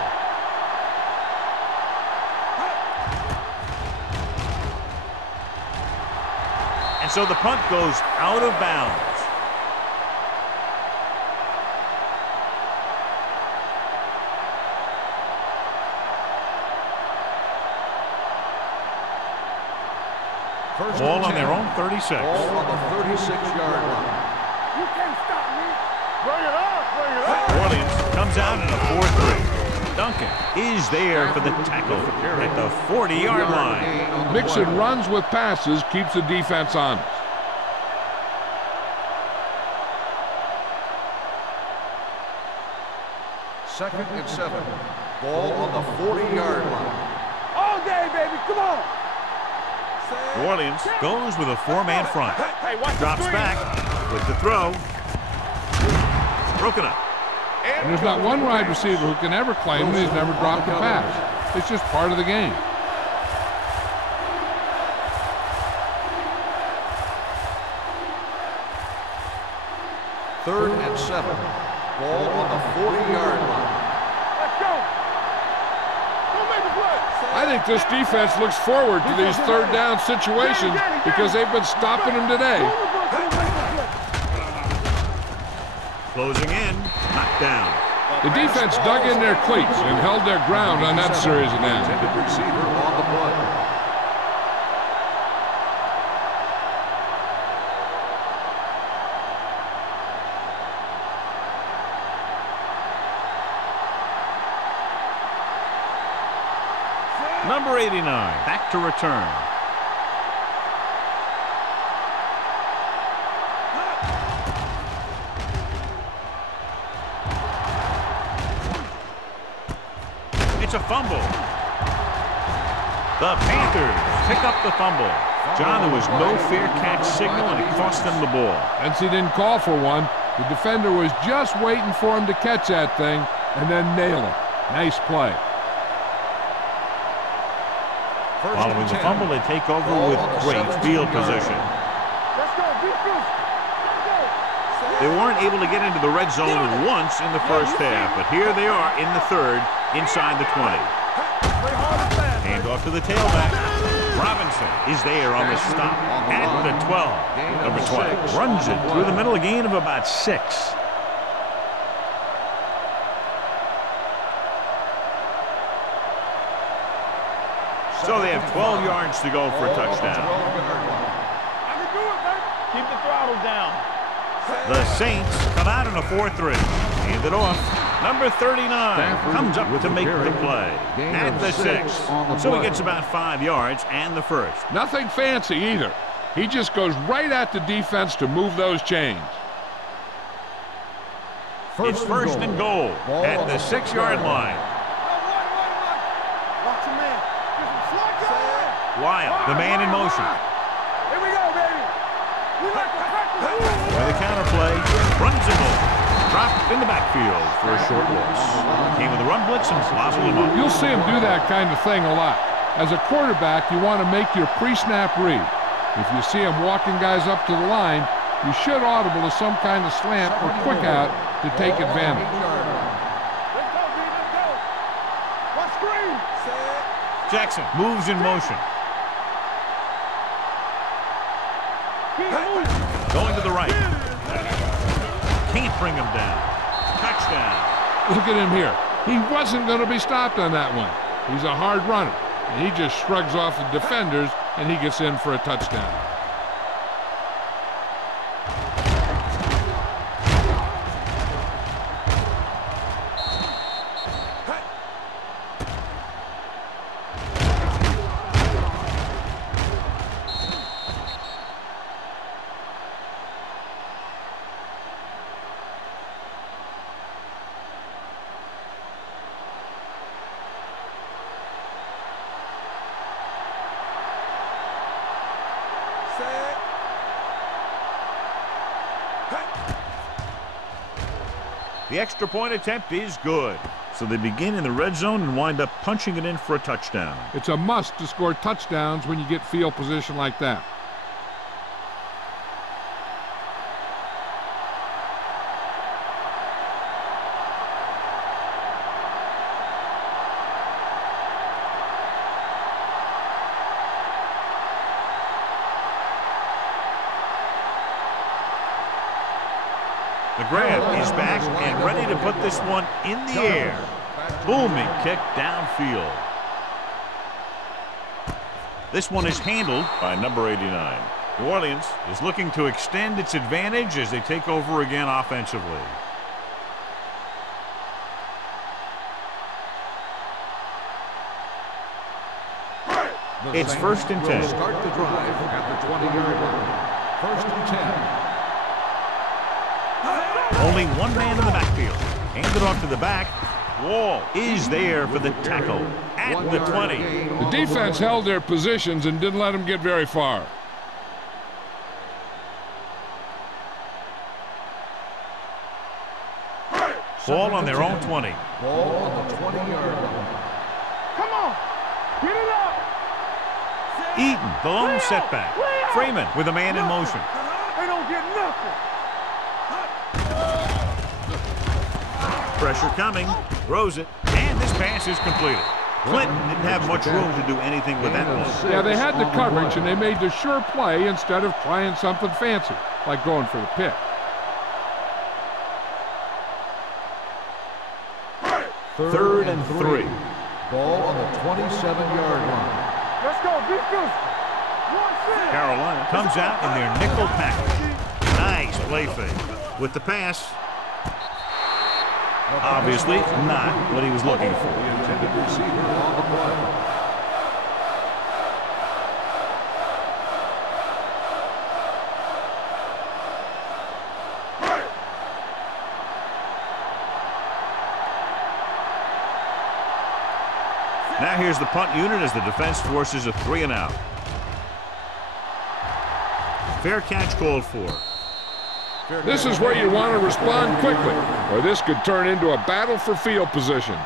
And so the punt goes out of bounds. Ball on their own 36. Ball on the 36-yard line. You can't stop me. Bring it up. Orleans comes out in a 4-3. Duncan is there for the tackle at the 40-yard line. Mixing runs with passes keeps the defense honest. Second and 7. Ball on the 40-yard line. All day, baby. Come on. New Orleans goes with a 4-man front. Drops back with the throw. Broken up. And there's not one wide receiver who can ever claim that he's never dropped a pass. It's just part of the game. Third and 7. Ball on the 40-yard line. Let's go. think this defense looks forward to these third down situations because they've been stopping them today. Closing in, knocked down. The defense dug in their cleats and held their ground on that series of downs. Intended receiver on the play. Number 89, back to return. It's a fumble. The Panthers pick up the fumble. John, there was no fair catch signal, and it cost them the ball. Since he didn't call for one, the defender was just waiting for him to catch that thing and then nail him. Nice play. Following the fumble, they take over with great field position. Let's go, defense. Let's go. They weren't able to get into the red zone once in the first half, but here they are in the third, inside the 20. Hand off to the tailback. Robinson is there on the stop at the 12. Number 20 runs it through the middle, a gain of about 6. So they have 12 yards to go for a touchdown. I can do it, man. Keep the throttle down. The Saints come out in a 4-3. Hand it off. Number 39 comes up to make the play at the 6. So he gets about 5 yards and the first. Nothing fancy either. He just goes right at the defense to move those chains. It's first and goal at the 6-yard line. Watch your man. Lyle, the man in motion. Here we go, baby. We like to practice rules. With a counterplay, runs him over. Dropped in the backfield for a short loss. Came with a run blitz and bobbled him up. You'll see him do that kind of thing a lot. As a quarterback, you want to make your pre-snap read. If you see him walking guys up to the line, you should audible to some kind of slant or quick out to take advantage. Let's go, B. Let's go. Watch screen. Jackson moves in motion. Going to the right. Can't bring him down. Touchdown. Look at him here. He wasn't going to be stopped on that one. He's a hard runner, and he just shrugs off the defenders, and he gets in for a touchdown. The extra point attempt is good. So they begin in the red zone and wind up punching it in for a touchdown. It's a must to score touchdowns when you get field position like that. The grab is back and ready to put this one in the air. Booming kick downfield. This one is handled by number 89. New Orleans is looking to extend its advantage as they take over again offensively. It's first and 10. Start the drive at the 20-yard line. First and 10. Only one man in the backfield. Handed off to the back. Wall is there for the tackle at the 20. The defense held their positions and didn't let them get very far. Ball on their own 20. Ball on the 20-yard line. Come on. Get it up. Eaton, the lone setback. Freeman with a man in motion. They don't get nothing. Pressure coming. Throws it. And this pass is completed. Clinton didn't have much room to do anything with that ball. Yeah, they had the coverage, and they made the sure play instead of trying something fancy, like going for the pick. Third and 3. Ball on the 27-yard line. Let's go, be physical. Carolina comes out in their nickel package. Nice play fake. With the pass, obviously not what he was looking for. The intended receiver on the play. Now here's the punt unit as the defense forces a 3-and-out. Fair catch called for. This is where you want to respond quickly, or this could turn into a battle for field position.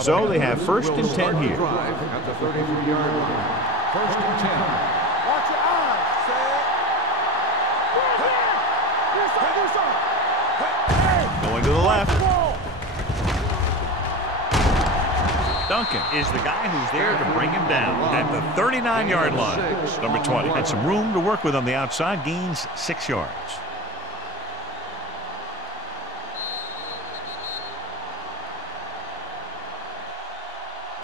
So they have first and 10 here. At the 33-yard line. First and 10. Watch your eyes, Sam. Going to the left. Duncan is the guy who's there to bring him down at the 39-yard line. Number 20 had some room to work with on the outside, gains 6 yards.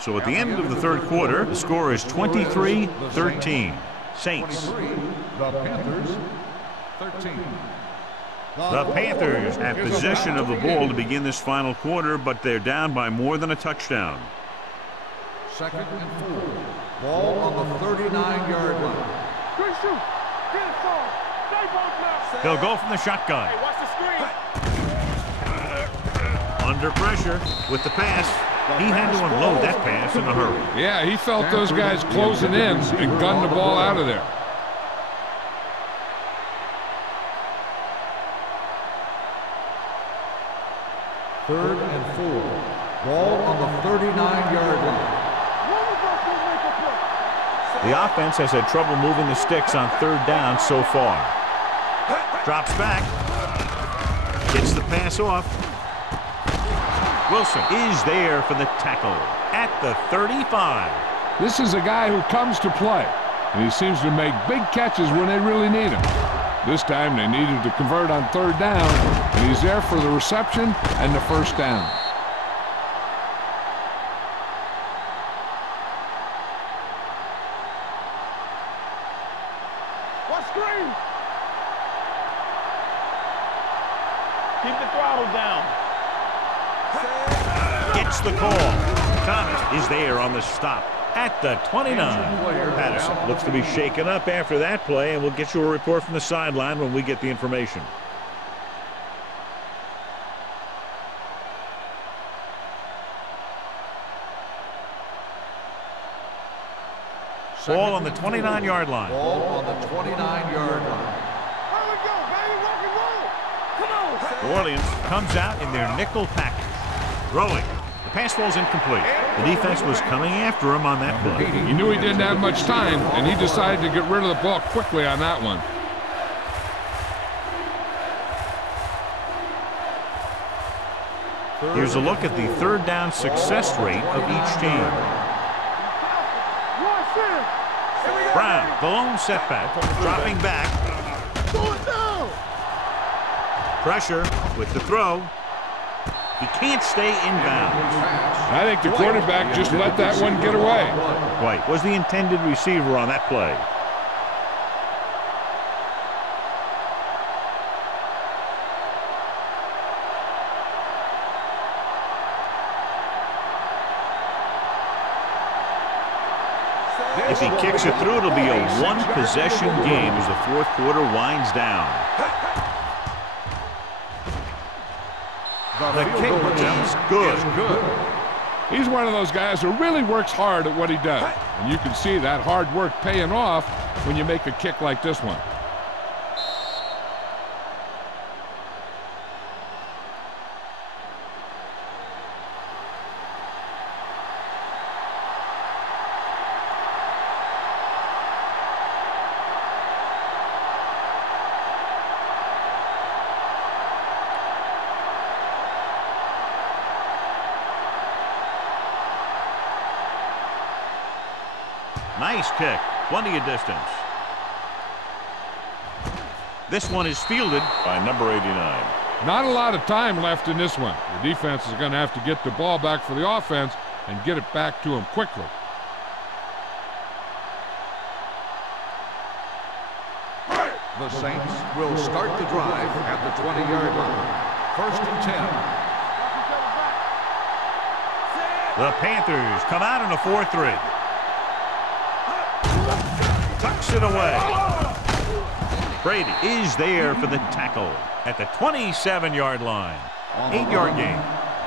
So at the end of the third quarter, the score is 23-13. Saints. The Panthers, 13. The Panthers have possession of the ball to begin this final quarter, but they're down by more than a touchdown. Second and 4. Ball on the 39-yard line. Good shoot. Get it, son. Stay both now. They'll go from the shotgun. Hey, watch the screen. Under pressure with the pass. He had to unload that pass in a hurry. Yeah, he felt those guys closing in and gunned the ball out of there. Third and 4. Ball on the 39-yard line. The offense has had trouble moving the sticks on third down so far. Drops back. Gets the pass off. Wilson is there for the tackle at the 35. This is a guy who comes to play, and he seems to make big catches when they really need him. This time they needed to convert on third down, and he's there for the reception and the first down. What screen? Keep the throttle down. Gets the call. Thomas is there on the stop at the 29. Patterson looks to be shaken up after that play, and we'll get you a report from the sideline when we get the information. Ball on the 29-yard line. Ball on the 29-yard line. Here we go, baby. Rock and roll. Come on. New Orleans comes out in their nickel package. Throwing. The pass falls incomplete. The defense was coming after him on that play. He knew he didn't have much time, and he decided to get rid of the ball quickly on that one. Here's a look at the third down success rate of each team. Brown, the lone setback, dropping back. Pressure with the throw. He can't stay inbounds. I think the quarterback just let that one get away. White was the intended receiver on that play. If he kicks it through, it'll be a one-possession game as the fourth quarter winds down. The kick is good. He's one of those guys who really works hard at what he does. And you can see that hard work paying off when you make a kick like this one. Nice kick. Plenty of distance. This one is fielded by number 89. Not a lot of time left in this one. The defense is going to have to get the ball back for the offense and get it back to him quickly. The Saints will start the drive at the 20-yard line. 1st and 10. The Panthers come out in a 4-3. Tucks it away. Brady is there for the tackle at the 27-yard line. 8-yard gain.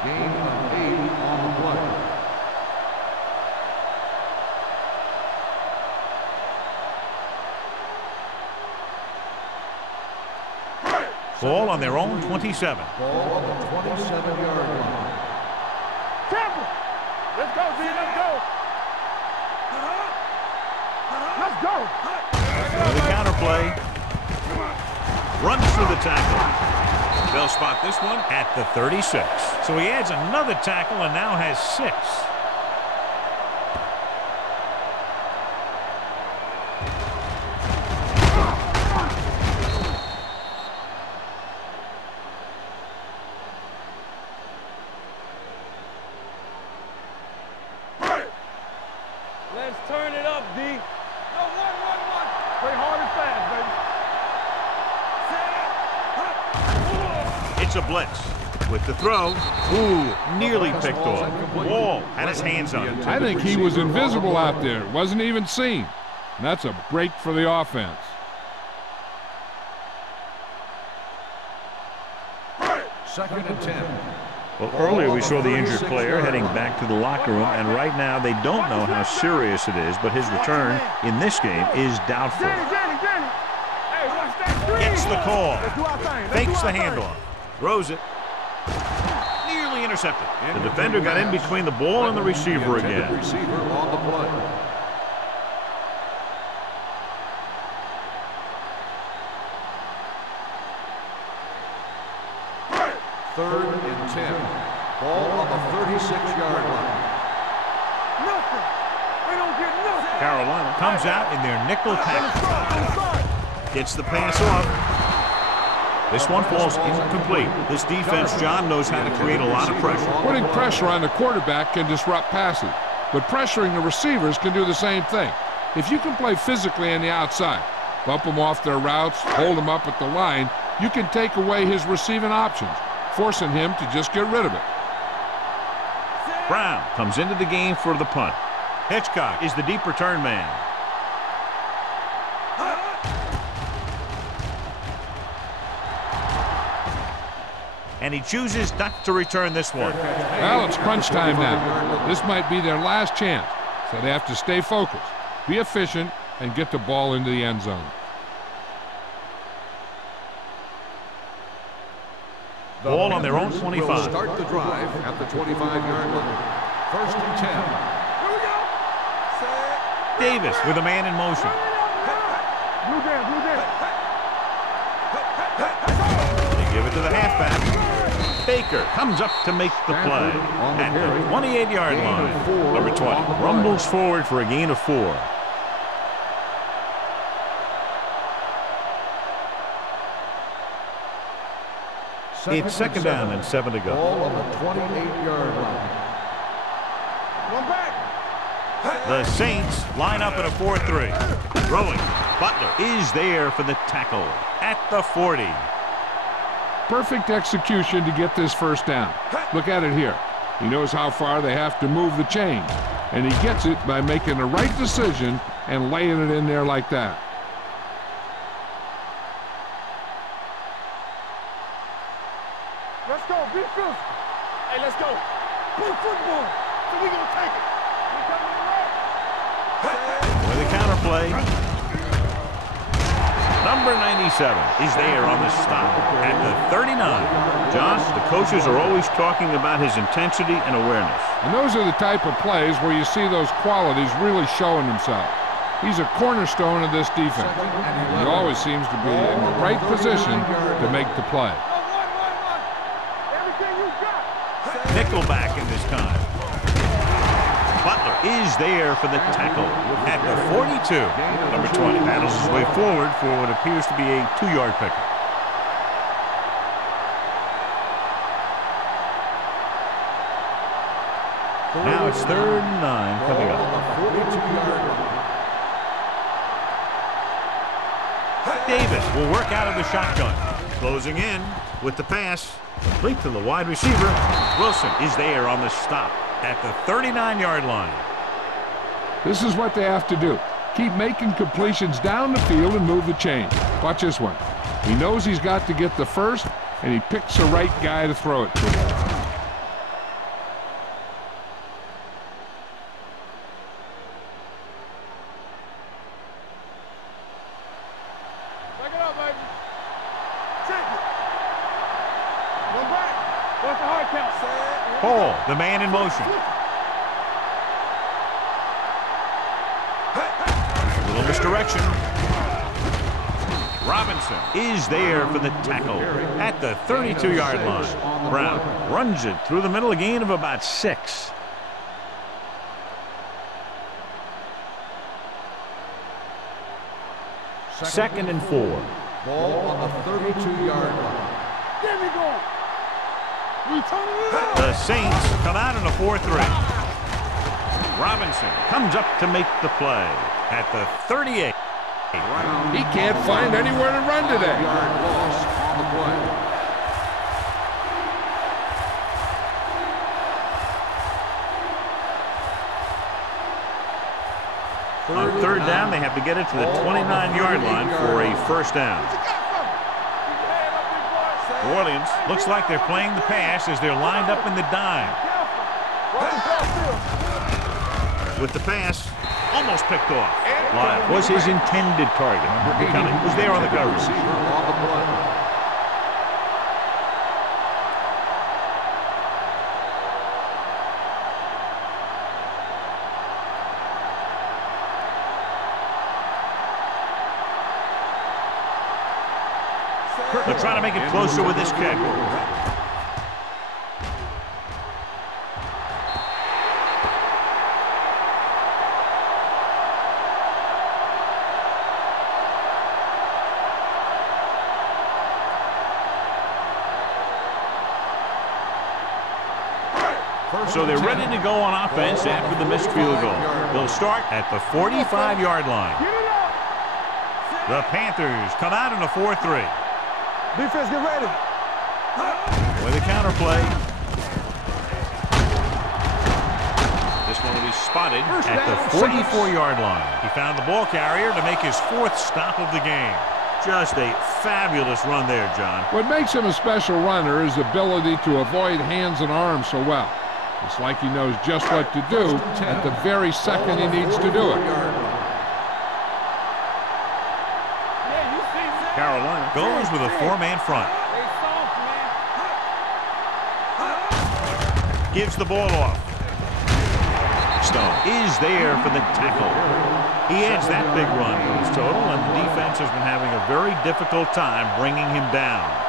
Gain of 8 on the play. Ball on their own 27. Ball on the 27-yard line. Temple. Let's go, Z. Let's go. Let's go. The counter play. Runs through the tackle. They'll spot this one at the 36. So he adds another tackle and now has 6. Let's turn it up, D. Go, 1-1-1. Play hard and fast, baby. It's a blitz. With the throw. Ooh, nearly picked off. Wall had his hands on it. I think he was invisible out there. Wasn't even seen. And that's a break for the offense. Second and 10. Well, earlier we saw the injured player heading back to the locker room, and right now they don't know how serious it is, but his return in this game is doubtful. Hey, watch that screen. Gets the call. Let's do our thing. Fakes the handoff. Throws it. Nearly intercepted. The defender got in between the ball and the receiver again. Receiver on the play. Third and 10. Ball on the 36-yard line. Nothing. We don't get nothing. Carolina comes out in their nickel package. Gets the pass off. This one falls incomplete. This defense, John, knows how to create a lot of pressure. Putting pressure on the quarterback can disrupt passes, but pressuring the receivers can do the same thing. If you can play physically on the outside, bump them off their routes, hold them up at the line, you can take away his receiving options, forcing him to just get rid of it. Brown comes into the game for the punt. Hitchcock is the deep return man. And he chooses not to return this one. Well, it's crunch time now. This might be their last chance, so they have to stay focused, be efficient, and get the ball into the end zone. Ball on their own 25. Will start the drive at the 25-yard line. 1st and 10. Here we go. Davis with a man in motion. Blue down, blue down. They give it to the halfback. Baker comes up to make the play at the 28-yard line. Number 20 rumbles forward for a gain of 4. It's second down and 7 to go. Ball on the 28-yard line. One back. The Saints line up in a 4-3. Throwing. Butler is there for the tackle at the 40. Perfect execution to get this first down. Look at it here. He knows how far they have to move the chain, and he gets it by making the right decision and laying it in there like that. Let's go. Be physical. Hey, let's go. Play football. So we gonna take it. We coming in right. With a counter play. Number 97 is there on the stop at the 39. John, the coaches are always talking about his intensity and awareness. And those are the type of plays where you see those qualities really showing themselves. He's a cornerstone of this defense. He always seems to be in the right position to make the play. Everything you got. Nickelback in this time. Butler is there for the tackle at the 42. Number 20 battles his way forward for what appears to be a 2-yard pickup. Now it's 3rd and 9 coming up. Davis will work out of the shotgun. Closing in with the pass. Complete to the wide receiver. Wilson is there on the stop at the 39-yard line. This is what they have to do. Keep making completions down the field and move the chain. Watch this one. He knows he's got to get the first, and he picks the right guy to throw it to. Hall, the man in motion. A little misdirection. Robinson is there for the tackle at the 32-yard line. Brown runs it through the middle, a gain of about 6. Second and 4. Ball on the 32-yard line. There we go. The Saints come out in a 4-3. Robinson comes up to make the play at the 38. He can't find anywhere to run today. Yard loss on the play. On 3rd down, they have to get it to the 29-yard line for a first down. New Orleans looks like they're playing the pass as they're lined up in the dime. With the pass, almost picked off. Lyle was his intended target. Becoming was there on the coverage. They're trying to make it closer with this kick. So they're ready to go on offense after the missed field goal. They'll start at the 45-yard line. The Panthers come out in a 4-3. Defense, get ready. With a counter play. This one will be spotted at the 44-yard line. He found the ball carrier to make his 4th stop of the game. Just a fabulous run there, John. What makes him a special runner is the ability to avoid hands and arms so well. It's like he knows just what to do at the very second he needs to do it. Carolina goes with a 4-man front. Gives the ball off. Stone is there for the tackle. He adds that big run to his total, and the defense has been having a very difficult time bringing him down.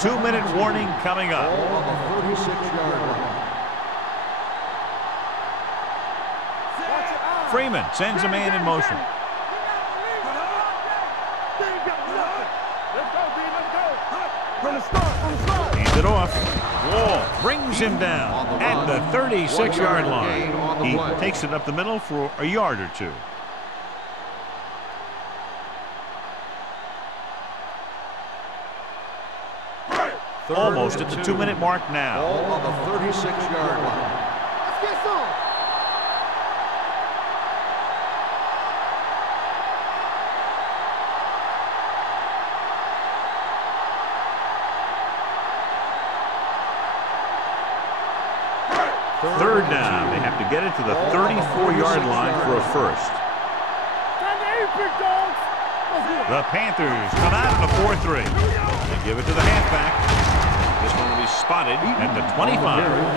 Two-minute warning coming up. Ball on the 36-yard line. Freeman sends a man in motion. Hands it off. Wall brings him down at the 36-yard line. He takes it up the middle for a yard or 2. Almost at the 2-minute mark now. Ball on the 36-yard line. Let's get some. Third down. They have to get it to the 34-yard line for a first. The Panthers come out in a 4-3. They give it to the halfback. This one will be spotted at the 25.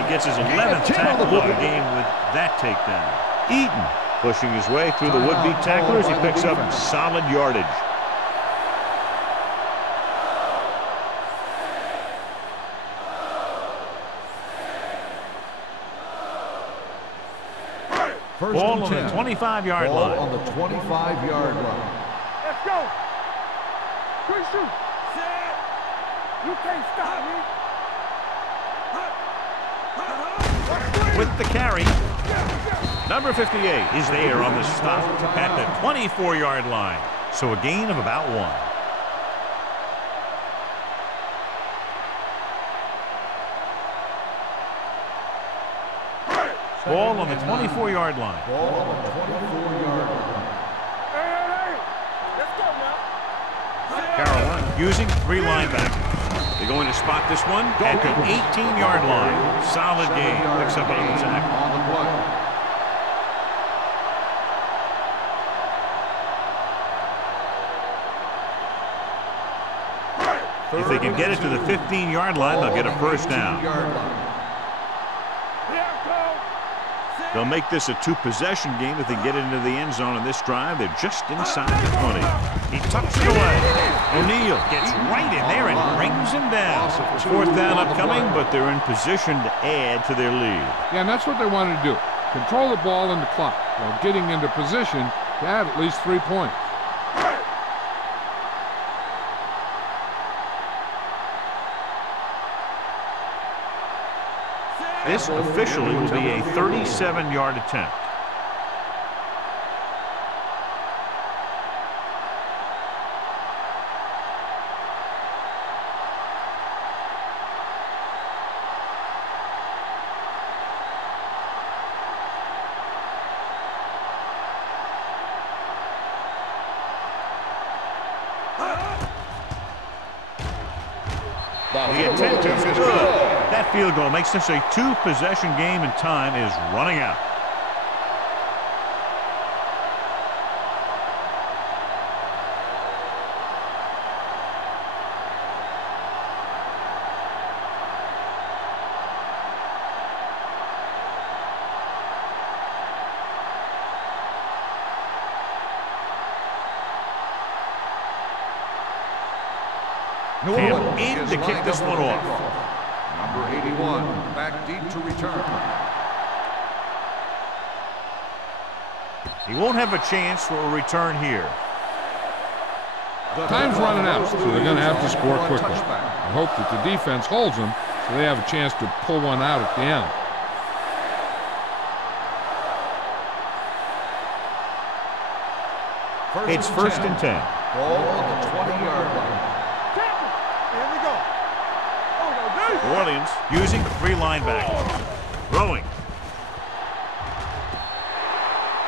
He gets his 11th tackle of the game with that takedown. Eaton pushing his way through the would-be tacklers. He picks up solid yardage. First Ball and on 10. the 25-yard Ball line. on the 25-yard line. Let's go. Good shoot. You can't stop me. With the carry, number 58 is there on the stop at the 24-yard line. So a gain of about 1. Ball on the 24-yard line. Ball on the 24-yard line. Hey. Let's go now. Carolina using 3 linebackers. They're going to spot this one at the 18-yard line. Solid game, except on the tackle. On the play. If they can get it to the 15-yard line, they'll get a first down. They'll make this a 2-possession game if they get it into the end zone in this drive. They're just inside the 20. He tucks it away. O'Neal gets right in there and brings him down. 4th down upcoming, but they're in position to add to their lead. Yeah, and that's what they wanted to do. Control the ball and the clock while getting into position to add at least 3 points. This officially will be a 37-yard attempt. The attempt is good. That field goal makes this a 2-possession game, and time is running out. Him in to kick this one off. Number 81, back deep to return. He won't have a chance for a return here. Time's running out, so they're going to have to score quickly. I hope that the defense holds them so they have a chance to pull one out at the end. It's 1st and 10. Ball on the 20-yard line. Here we go. New Orleans using 3 linebackers. Throwing.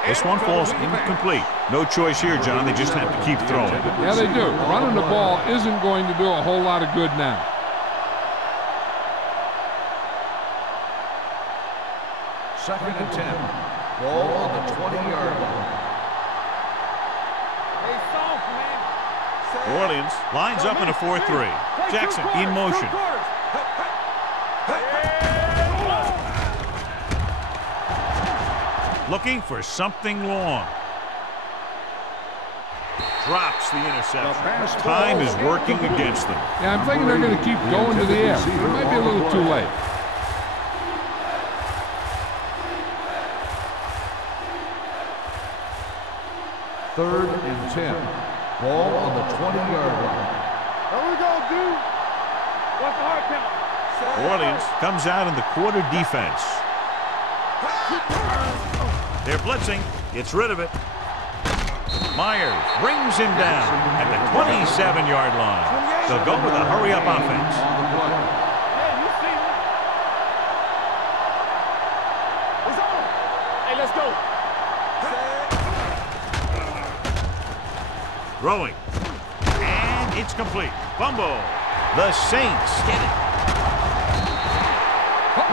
This one falls incomplete. No choice here, John. They just have to keep throwing. Yeah, they do. Running the ball isn't going to do a whole lot of good now. Second and 10. Ball on the 20-yard line. Hey, soft, man. New Orleans lines up in a 4-3. Jackson in motion. Looking for something long. Drops the interception. Time is working against them. Yeah, I'm thinking they're going to keep going to the air. But it might be a little too late. Third and 10. Ball on the 20-yard line. There we go, dude. What's the hard count? New Orleans comes out in the quarter defense. They're blitzing. Gets rid of it. Myers brings him down at the 27-yard line. They'll go with a hurry-up offense. Hey, you see me? It's on. Hey, let's go. Throwing. And it's complete. Fumble. The Saints get it.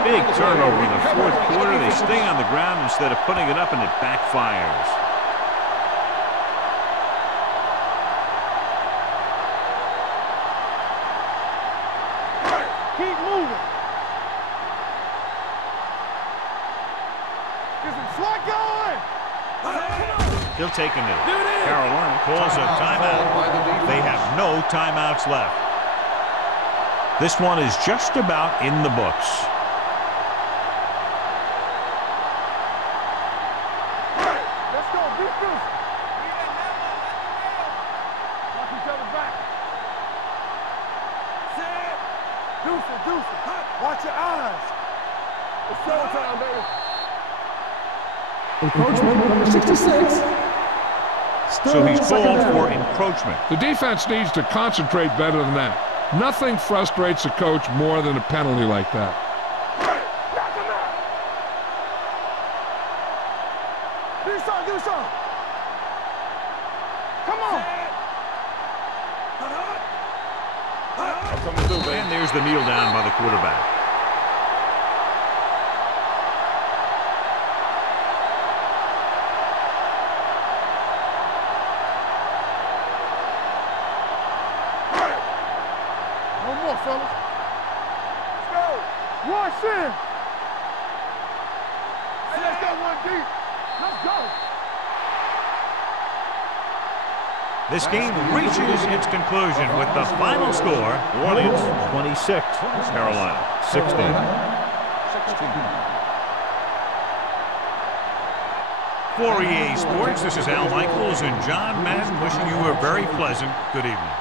Big turnover in the 4th quarter. They stay on the ground instead of putting it up, and it backfires. Keep moving. Get some swat going. He'll take a minute. Carolina calls a timeout. They have no timeouts left. This one is just about in the books. Deuce. Watch your eyes. It's showtime, baby. Encroachment, number 66. So he's called for encroachment. The defense needs to concentrate better than that. Nothing frustrates a coach more than a penalty like that. Do some. Come on. And there's the kneel down by the quarterback. One more, fellas. Let's go. Rush in. Hey, let's go one deep. Let's go. This game reaches its conclusion with the final score. New Orleans 26, Carolina 16. For EA Sports, this is Al Michaels and John Madden wishing you a very pleasant good evening.